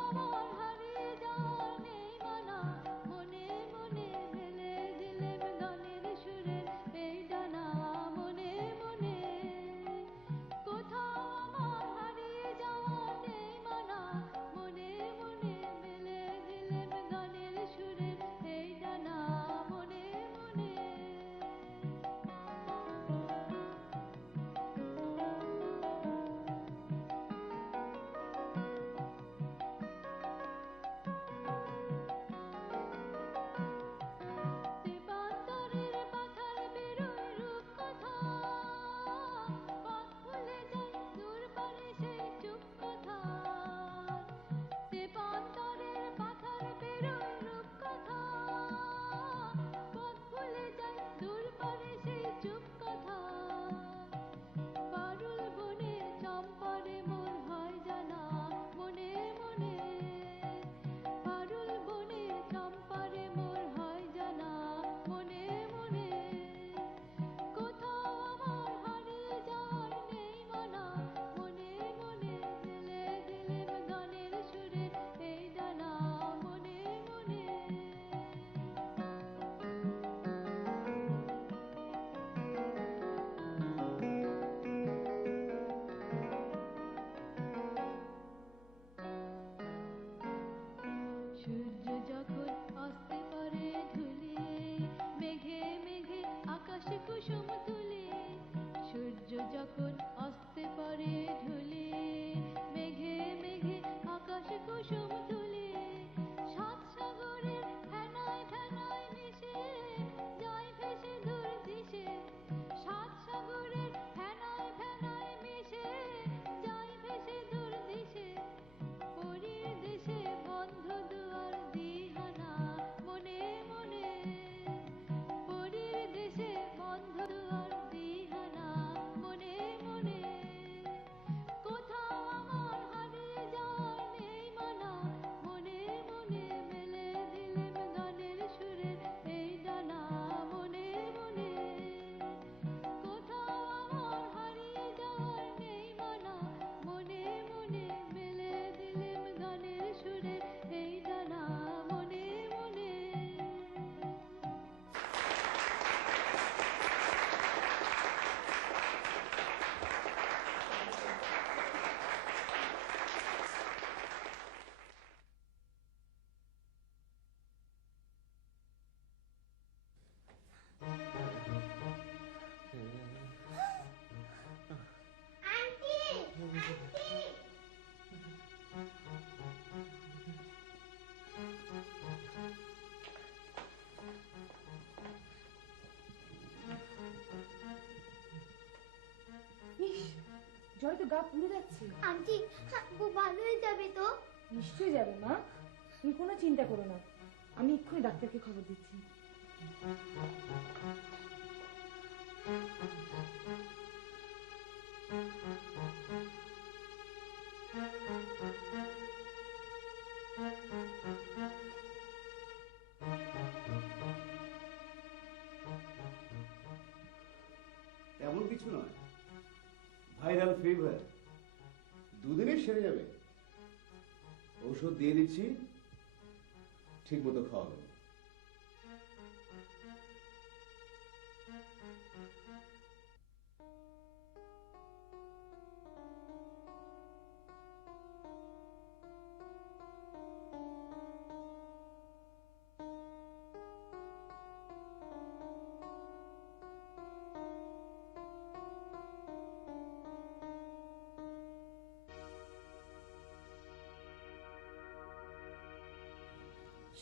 জয় তো গা পুড়ে যাচ্ছে। আন্টি আব্বু ভালো হয়ে যাবে তো? নিশ্চয়ই যাবে মা, তুমি কোনো চিন্তা করো না, আমি এক্ষুনি ডাক্তারকে খবর দিচ্ছি। তেমন কিছু নয়, ভাইরাল ফিভার, দুদিনে সেরে যাবে। ঔষধ দিয়ে দিচ্ছি, ঠিক মতো খাওয়াবেন।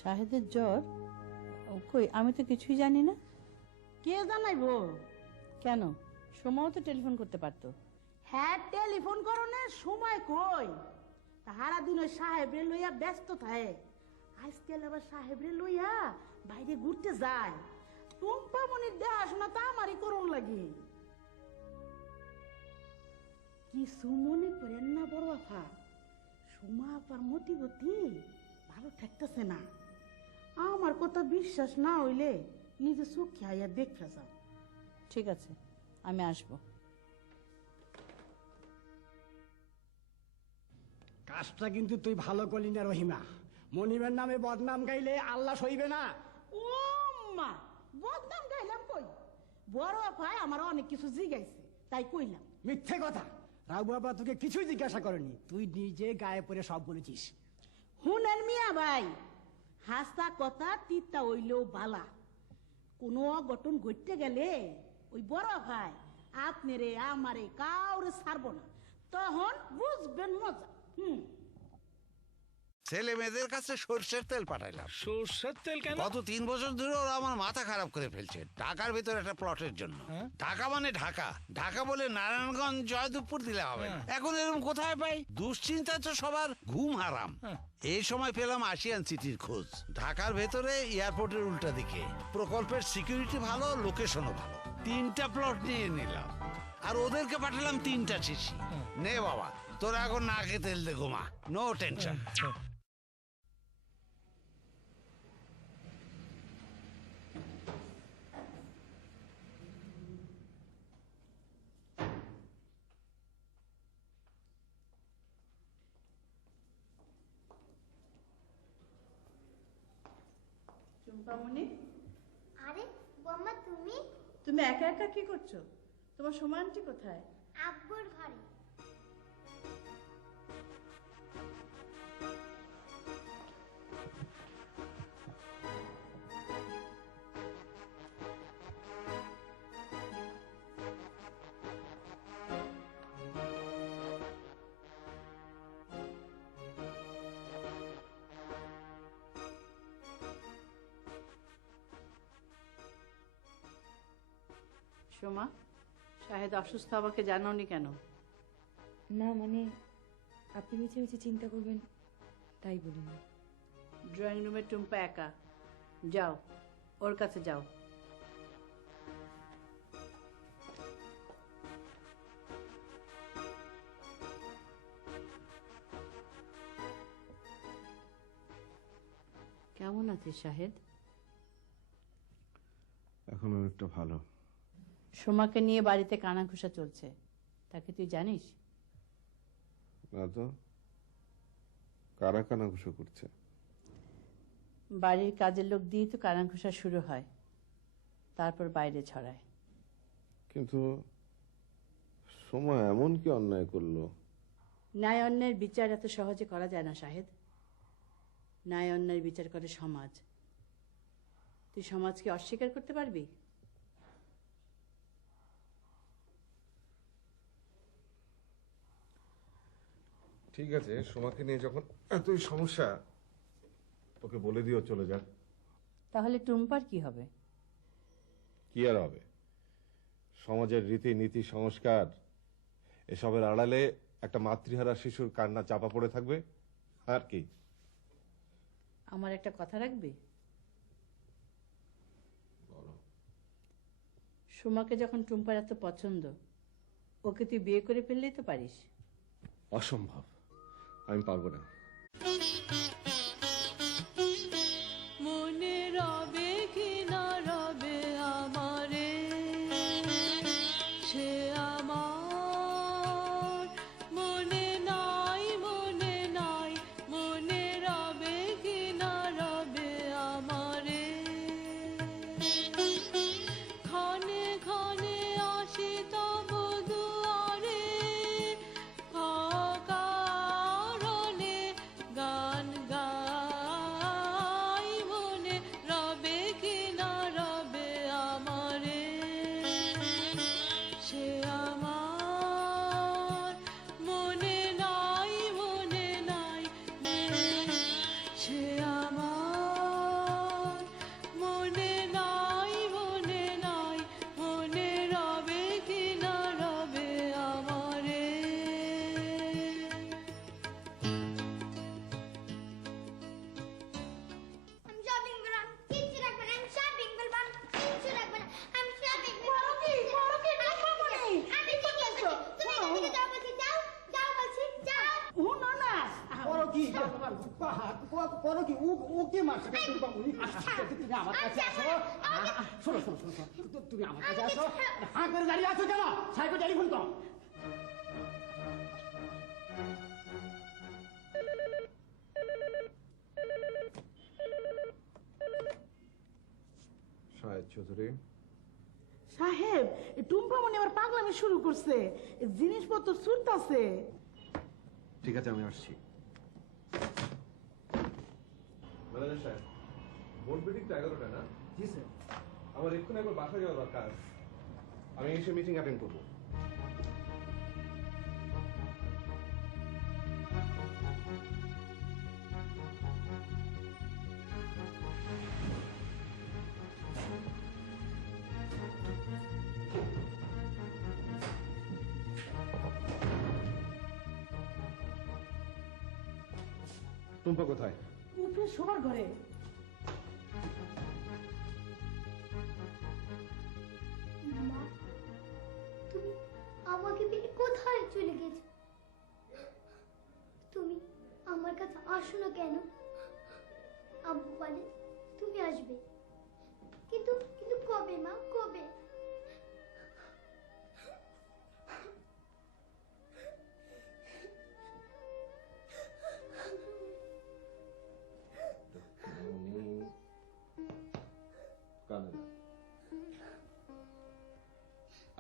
শাহেদের জ্বর? কই, আমি তো কিছুই জানি না। কে জানাইবো? কেন, সময়ও তো টেলিফোন করতে পারতো। হ্যাঁ, টেলিফোন করনের সময় কই? সারা দিন ওই সাহেবরে লইয়া ব্যস্ত থাকে। আজকাল আবার সাহেবরে লইয়া বাইরে ঘুরতে যায়। টুম্পা মনির দেখাশোনা তো আমারই করুন লাগে। কিছু মনে করেন না বড় আফা, সুমা আপার মতিগতি ভালো থাকতেছে না। আমার কথা বিশ্বাস না হইলে নিজে চোখে আইয়া দেখতে যাও। ঠিক আছে, আমি আসবো। কাজটা কিন্তু তুই ভালো করলি না রহিমা। মনিবের নামে বদনাম গাইলে আল্লাহ সইবে না। ও মা, বদনাম গাইলাম কই? বড় আপায় আমার অনেক কিছু জিগাইছে, তাই কইলাম। মিথ্যে কথা, রাবু বাবা তোকে কিছুই জিজ্ঞাসা করেনি, তুই নিজে গায়ে পড়ে সব বলেছিস। হুনেন মিয়া ভাই, হাসা কথা তিতা হইলেও বালা। কোনো অঘটন ঘটতে গেলে ওই বড় ভাই আপনারে আমারে কাউরে ছাড়বো না, তখন বুঝবেন মজা। ছেলে মেয়েদের কাছে সর্ষের তেল পাঠাইলাম। সর্ষের তেল কেন? গত 3 বছর ধরে ওরা আমার মাথা খারাপ করে ফেলছে ঢাকার ভিতরে একটা প্লটের জন্য। ঢাকা মানে ঢাকা, ঢাকা বলে নারায়ণগঞ্জ জয়দেবপুর দিলে হবে না। এখন এরকম কোথায় পাই? দুশ্চিন্তা তো সবার ঘুম হারাম। এই সময় পেলাম আশিয়ান সিটির খোঁজ। ঢাকার ভেতরে এয়ারপোর্টের উল্টা দিকে। প্রকল্পের সিকিউরিটি ভালো, লোকেশনও ভালো। 3টা প্লট নিয়ে নিলাম, আর ওদেরকে পাঠালাম 3টা চিঠি। নে বাবা, তোরা এখন নাকে তেল দে, ঘুমা, নো টেনশন। চম্পামণি, আরে বম্মা তুমি? তুমি একা একা কি করছো? তোমার সমানটি কোথায়? আব্বুর ঘরে। সোমা, শাহেদ অসুস্থ, আমাকে জানাওনি কেন? না মানে, আপনি মিছে মিছে চিন্তা করবেন তাই বলিনি। ড্রয়িং রুমে টুম্পা একা, যাও ওর কাছে যাও। কেমন আছিস শাহেদ? এখন অনেকটা ভালো। সোমাকে নিয়ে বাড়িতে কানাঘুষা চলছে, তাকে তুই জানিস? না তো, কারা কানাঘুষো করছে? বাড়ির কাজের লোক দিয়ে তো কানাঘুষা শুরু হয়, তারপর বাইরে ছড়ায়। কিন্তু সময় এমন কি অন্যায় করলো? ন্যায় অন্যায়ের বিচার এত সহজে করা যায় না শাহেদ। ন্যায় অন্যায়ের বিচার করে সমাজ। তুই সমাজকে অস্বীকার করতে পারবি? ঠিক আছে, সোমাকে নিয়ে যখন এতই সমস্যা, ওকে বলে দিও চলে যাক। তাহলে টুম্পার কি হবে? কি আর হবে? সমাজের রীতি নীতি সংস্কার এসবের আড়ালে একটা মাতৃহারা শিশুর কান্না চাপা পড়ে থাকবে আর কি। আমার একটা কথা রাখবে? সুমাকে যখন টুম্পার এত পছন্দ, ওকে তুই বিয়ে করে ফেললেই তো পারিস। অসম্ভব, আমি পারবো না। মনে রবে কি না রবে আমারে, সে আমার মনে নাই, মনে নাই, মনে রবে কি না রবে আমারে। ক্ষণে ক্ষণে আসি তব দুয়ারে, অকারণে গান গাই, মনে রবে কি না রবে আমারে। সে আমার মনে নাই, মনে নাই, সে আমার মনে নাই, মনে নাই, মনে রবে কি না রবে আমারে। আমি শপিং করব, কিচ্ছু রাখবে না। আমি শপিং করব, কিচ্ছু রাখবে না। আমি শপিং করব। আমি ঠিক আছে। তুমি এখান থেকে যাও বলছি, যাও, যাও বলছি, যাও। হুনো না করো কি করো কি ওকে মারছে টুম্পামুনি। তুমি আমার কাছে আসো। শোনো শোনো শোনো শোনো, তুমি আমার কাছে আসো। হাঁ করে দাঁড়িয়ে আছো কেন? সাইকেল টেলিফোন করো। শাহেদ চৌধুরী, সাহেব, টুম্পা মনে আবার পাগলামি শুরু করছে, জিনিসপত্র ছুটতাছে। ঠিক আছে, আমি আসছি। ম্যানেজার সাহেব, বোর্ড মিটিং তো 11টা না? জি স্যার। আমার এক্ষুনি একবার বাসায় যাওয়া দরকার। আমি এসে মিটিং অ্যাটেন্ড করবো। টুম্পা কোথায়? উপরে শোবার ঘরে। মা, তুমি আমাকে ফেলে কোথায় চলে গেছো? তুমি আমার কাছে আসো না কেন? আব্বু বলে তুমি আসবে, কিন্তু কিন্তু কবে মা, কবে?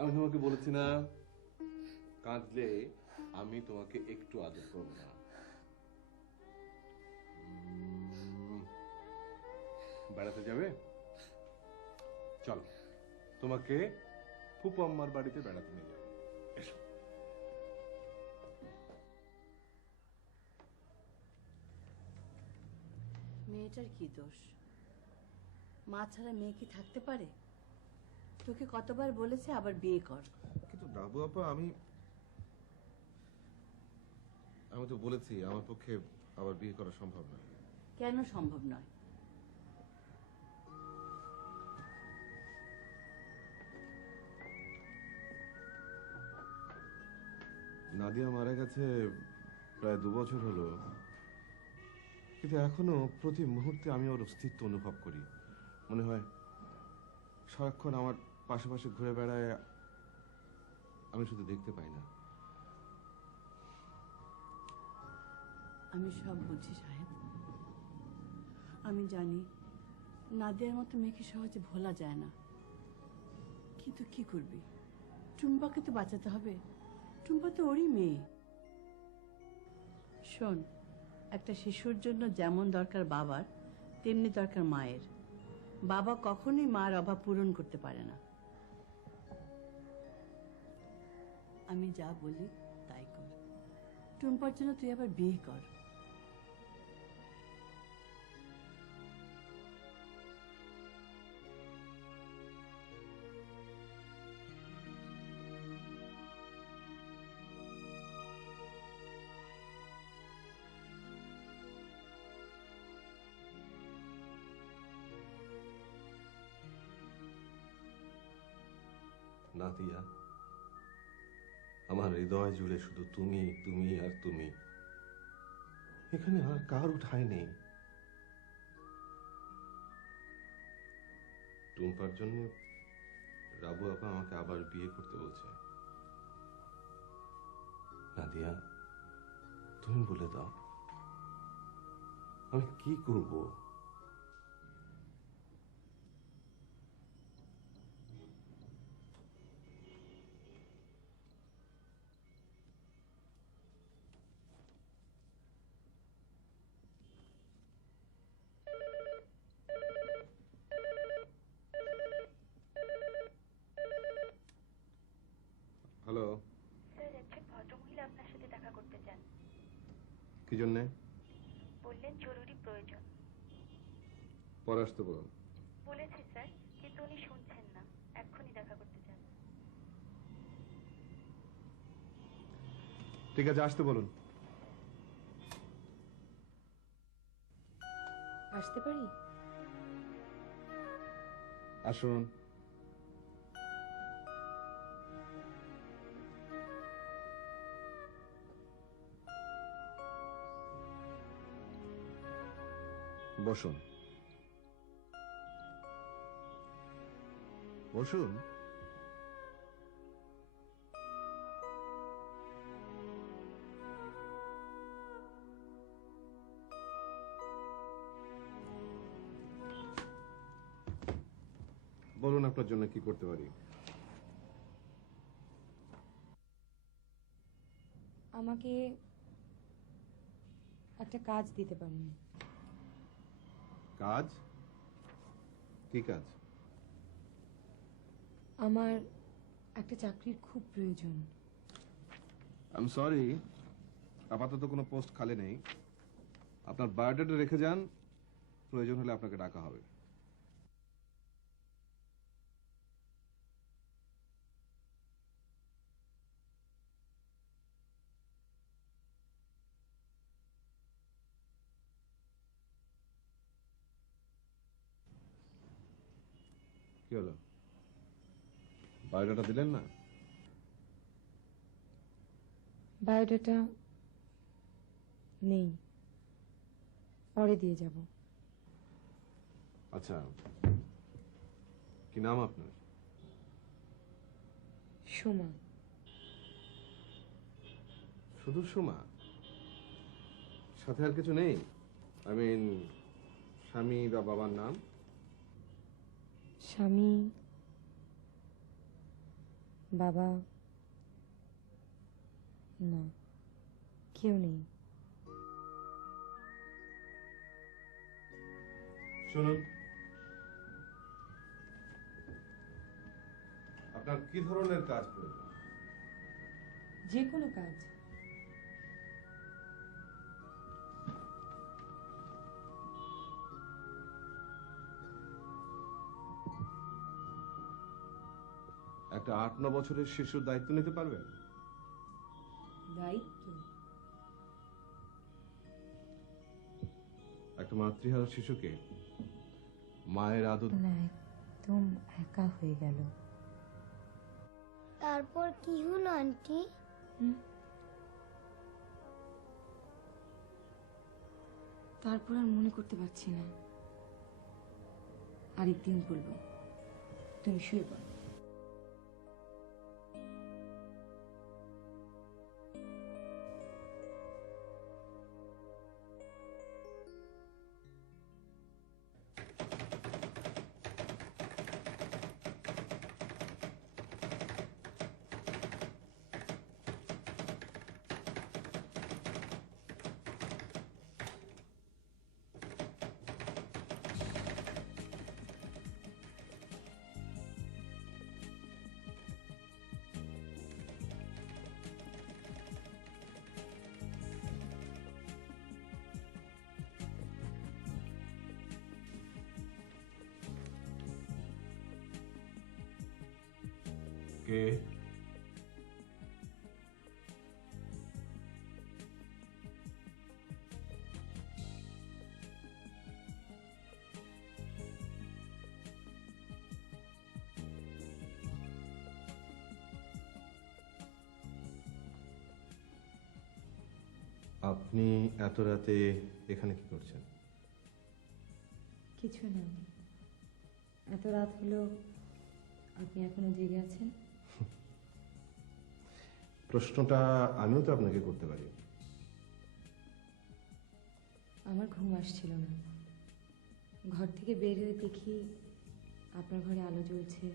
আমি তোমাকে বলেছি না, কাঁদলে আমি তোমাকে একটু আদর করব না। বেড়াতে যাবে? চলো, তোমাকে ফুপু আম্মার বাড়িতে বেড়াতে নিয়ে যাবো। এসো। মেয়েটার কি দোষ? মা ছাড়া মেয়ে কি থাকতে পারে? তোকে কতবার বলেছে আবার বিয়ে কর। কিন্তু ডাবু আপা, আমি তো বলেছি আমার পক্ষে আবার বিয়ে করা সম্ভব নয়। কেন সম্ভব নয়? নাদিয়া মারা গেছে প্রায় 2 বছর হলো, কিন্তু এখনো প্রতি মুহূর্তে আমি ওর অস্তিত্ব অনুভব করি। মনে হয় সারাক্ষণ আমার পাশে পাশে ঘুরে বেড়ায়, আমি শুধু দেখতে পাই না। আমি সব বুঝি সাহেব। আমি জানি নাদিয়ার মতো মেয়েকে সহজে ভোলা যায় না, কিন্তু কি করবি? টুম্পাকে তো বাঁচাতে হবে। টুম্পা তো ওরই মেয়ে। শোন, একটা শিশুর জন্য যেমন দরকার বাবার, তেমনি দরকার মায়ের। বাবা কখনোই মার অভাব পূরণ করতে পারে না। আমি যা বলি তাই কর। টুম্পার জন্য তুই আবার বিয়ে কর। নাতিয়া, আমার হৃদয় জুড়ে শুধু তুমি, তুমি আর তুমি। এখানে আর কারো ঠাঁই নেই। টুম্পার জন্য রাবু আপা আমাকে আবার বিয়ে করতে বলছে। নাদিয়া, তুমি বলে দাও আমি কি করব? হ্যালো, স্যার, একজন ভদ্রমহিলা আপনার সাথে দেখা করতে চান। কি জন্যে? বললেন জরুরি প্রয়োজন। পরে আসতে বলুন। বলেছি স্যার, কিন্তু উনি শুনছেন না। এক্ষুনি দেখা করতে চান। ঠিক আছে, আসতে বলুন। আসতে পারি? আসুন। বসুন, বসুন। বলুন আপনার জন্য কি করতে পারি? আমাকে একটা কাজ দিতে পারেন? কাজ? কি কাজ? আমার একটা চাকরির খুব প্রয়োজন। আই এম সরি, আপাতত কোনো পোস্ট খালি নেই। আপনার বায়োডাটা রেখে যান, প্রয়োজন হলে আপনাকে ডাকা হবে। কি হলো, বায়োডাটা দিলেন না? বায়োডাটা নেই, পরে দিয়ে যাব। আচ্ছা, কি নাম আপনার? সোমা। শুধু সোমা? সাথে আর কিছু নেই? আই মিন স্বামী বা বাবার নাম? স্বামী, বাবা, না, কেউ নেই। শুনুন, আপনার কি ধরনের কাজ প্রয়োজন? যে কোনো কাজ। একটা 8-9 বছরের শিশুর দায়িত্ব নিতে পারবেন? দায়িত্ব? একটা মাতৃহারা শিশুকে মায়ের আদর। না, একদম একা হয়ে গেল। তারপর কি হলো আন্টি? তারপর আর মনে করতে পারছি না। আরেকদিন বলবো, তুমি শুয়ে পড়ো। কে? আপনি এত রাতে এখানে কি করছেন? কিছু না, এত রাত হলো, আপনি এখনো জেগে আছেন? প্রশ্নটা আমিও তো আপনাকে করতে পারি। আমার ঘুম আসছিল না, ঘর থেকে বের হয়ে দেখি আপনার ঘরে আলো জ্বলছে।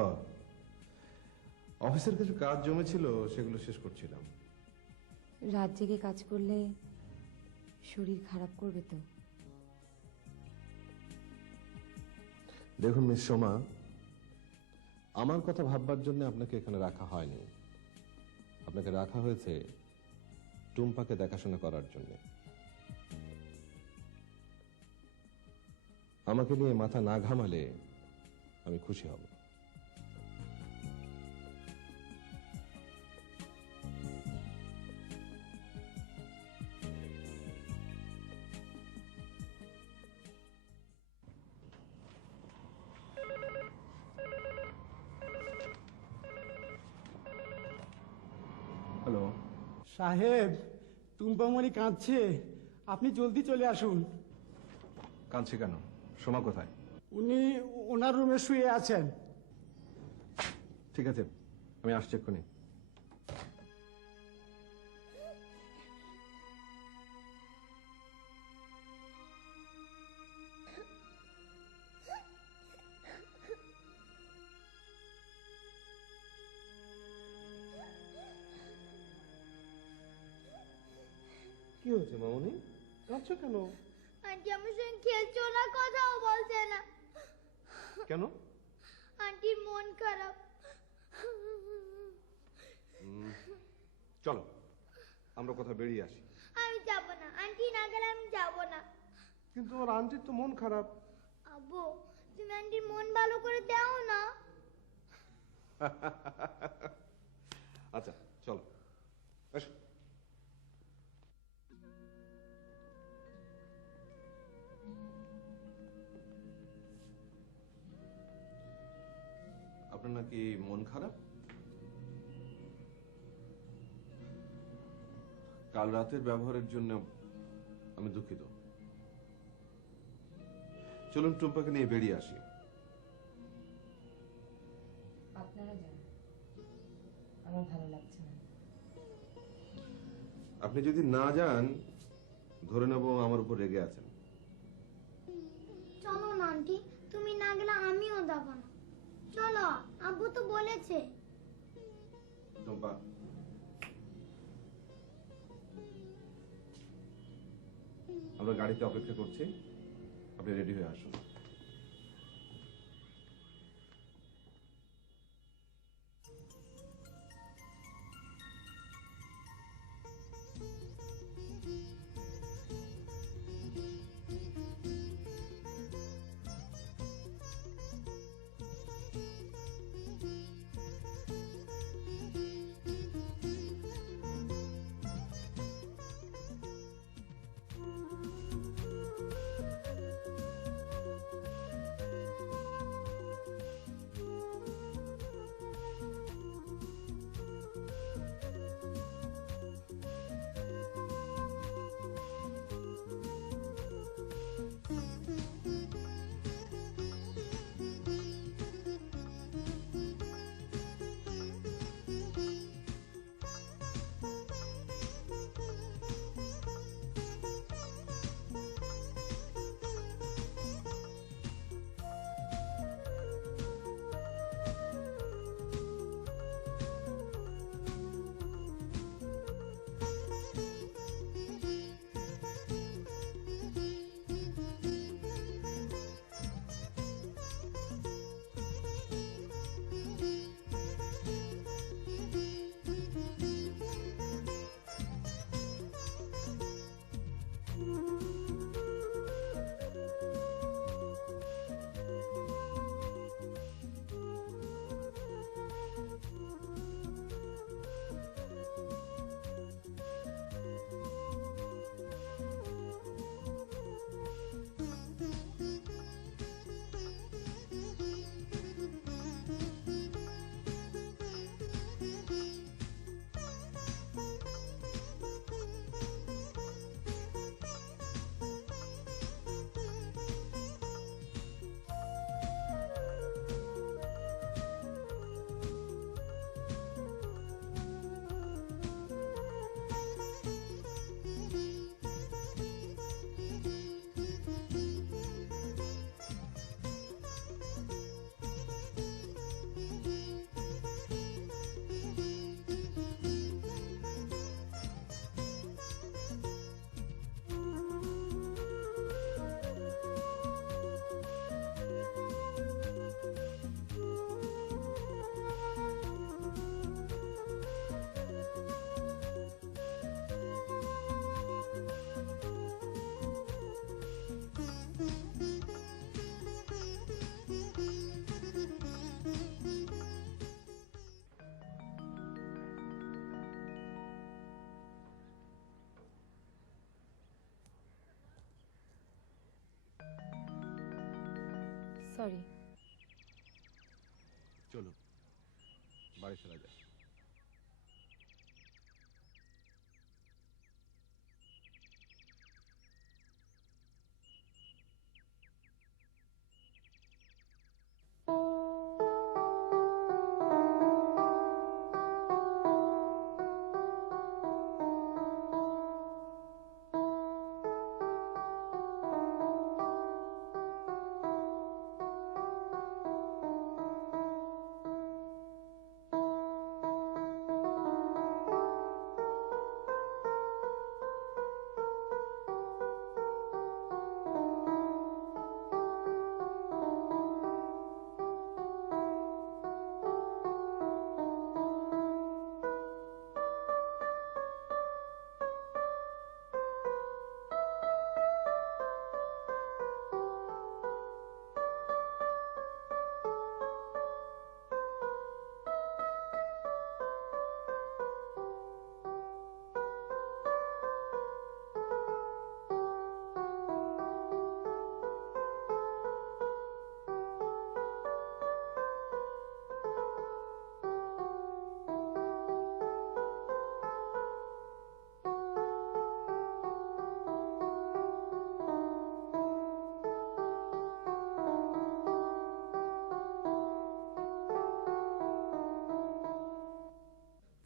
ও, অফিসের কিছু কাজ জমেছিল, সেগুলো শেষ করছিলাম। রাত জেগে কাজ করলে শরীর খারাপ করবে তো? দেখুন মিস সোমা, আমার কথা ভাববার জন্য আপনাকে এখানে রাখা হয়নি। আপনাকে রাখা হয়েছে টুম্পাকে দেখাশোনা করার জন্য। আমাকে নিয়ে মাথা না ঘামালে আমি খুশি হব। হ্যালো সাহেব, টুম্পামণি কাঁদছে, আপনি জলদি চলে আসুন। কাঁদছে কেন? সোমা কোথায়? উনি ওনার রুমে শুয়ে আছেন। ঠিক আছে, আমি আসছি এক্ষুনি। কি হয়েছে মামনি, কাঁদছো কেন? আন্টি আমার সঙ্গে খেলছো না, কথাও বলছে না। কেন? আন্টির মন খারাপ। চলো আমরা কোথাও বেরিয়ে আসি। আমি যাব না, আন্টি না গেলে আমি যাব না। কিন্তু ওর আন্টির তো মন খারাপ। আব্বু, তুমি আন্টির মন ভালো করে দাও না। আচ্ছা চলো, এসো। আপনার নাকি মন খারাপ? কাল রাতের ব্যবহারের জন্য আমি দুঃখিত। চলুন টুম্পাকে নিয়ে বেরিয়ে আসি। আপনারা যান, আমার ভালো লাগছে না। আপনি যদি না যান, ধরে নেব আমার উপর রেগে আছেন। চলো না আন্টি, তুমি না গেলে আমিও যাব না। চলো, আব্বু তো বলেছে। টুম্পা, আমরা গাড়িতে অপেক্ষা করছি, আপনি রেডি হয়ে আসুন। সরি। চলো বাড়ি ফেরা যায়।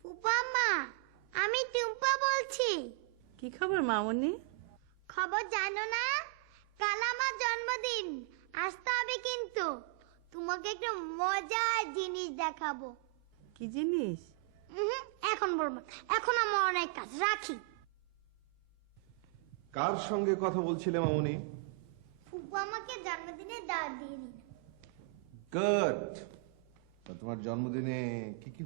ফুপা মা, আমি টুম্পা বলছি। কি খবর মামনি? খবর জানো না? কাল আমার জন্মদিন, আসতে হবে কিন্তু। তোমাকে একটা মজার জিনিস দেখাবো। কি জিনিস? এখন বলবো, এখন আমার অনেক কাজ, রাখি। কার সঙ্গে কথা বলছিলে মামনি? ফুপা আমাকে জন্মদিনে দাওয়াত দিয়ে দিল। গুড। তোমার জন্মদিনে কি কি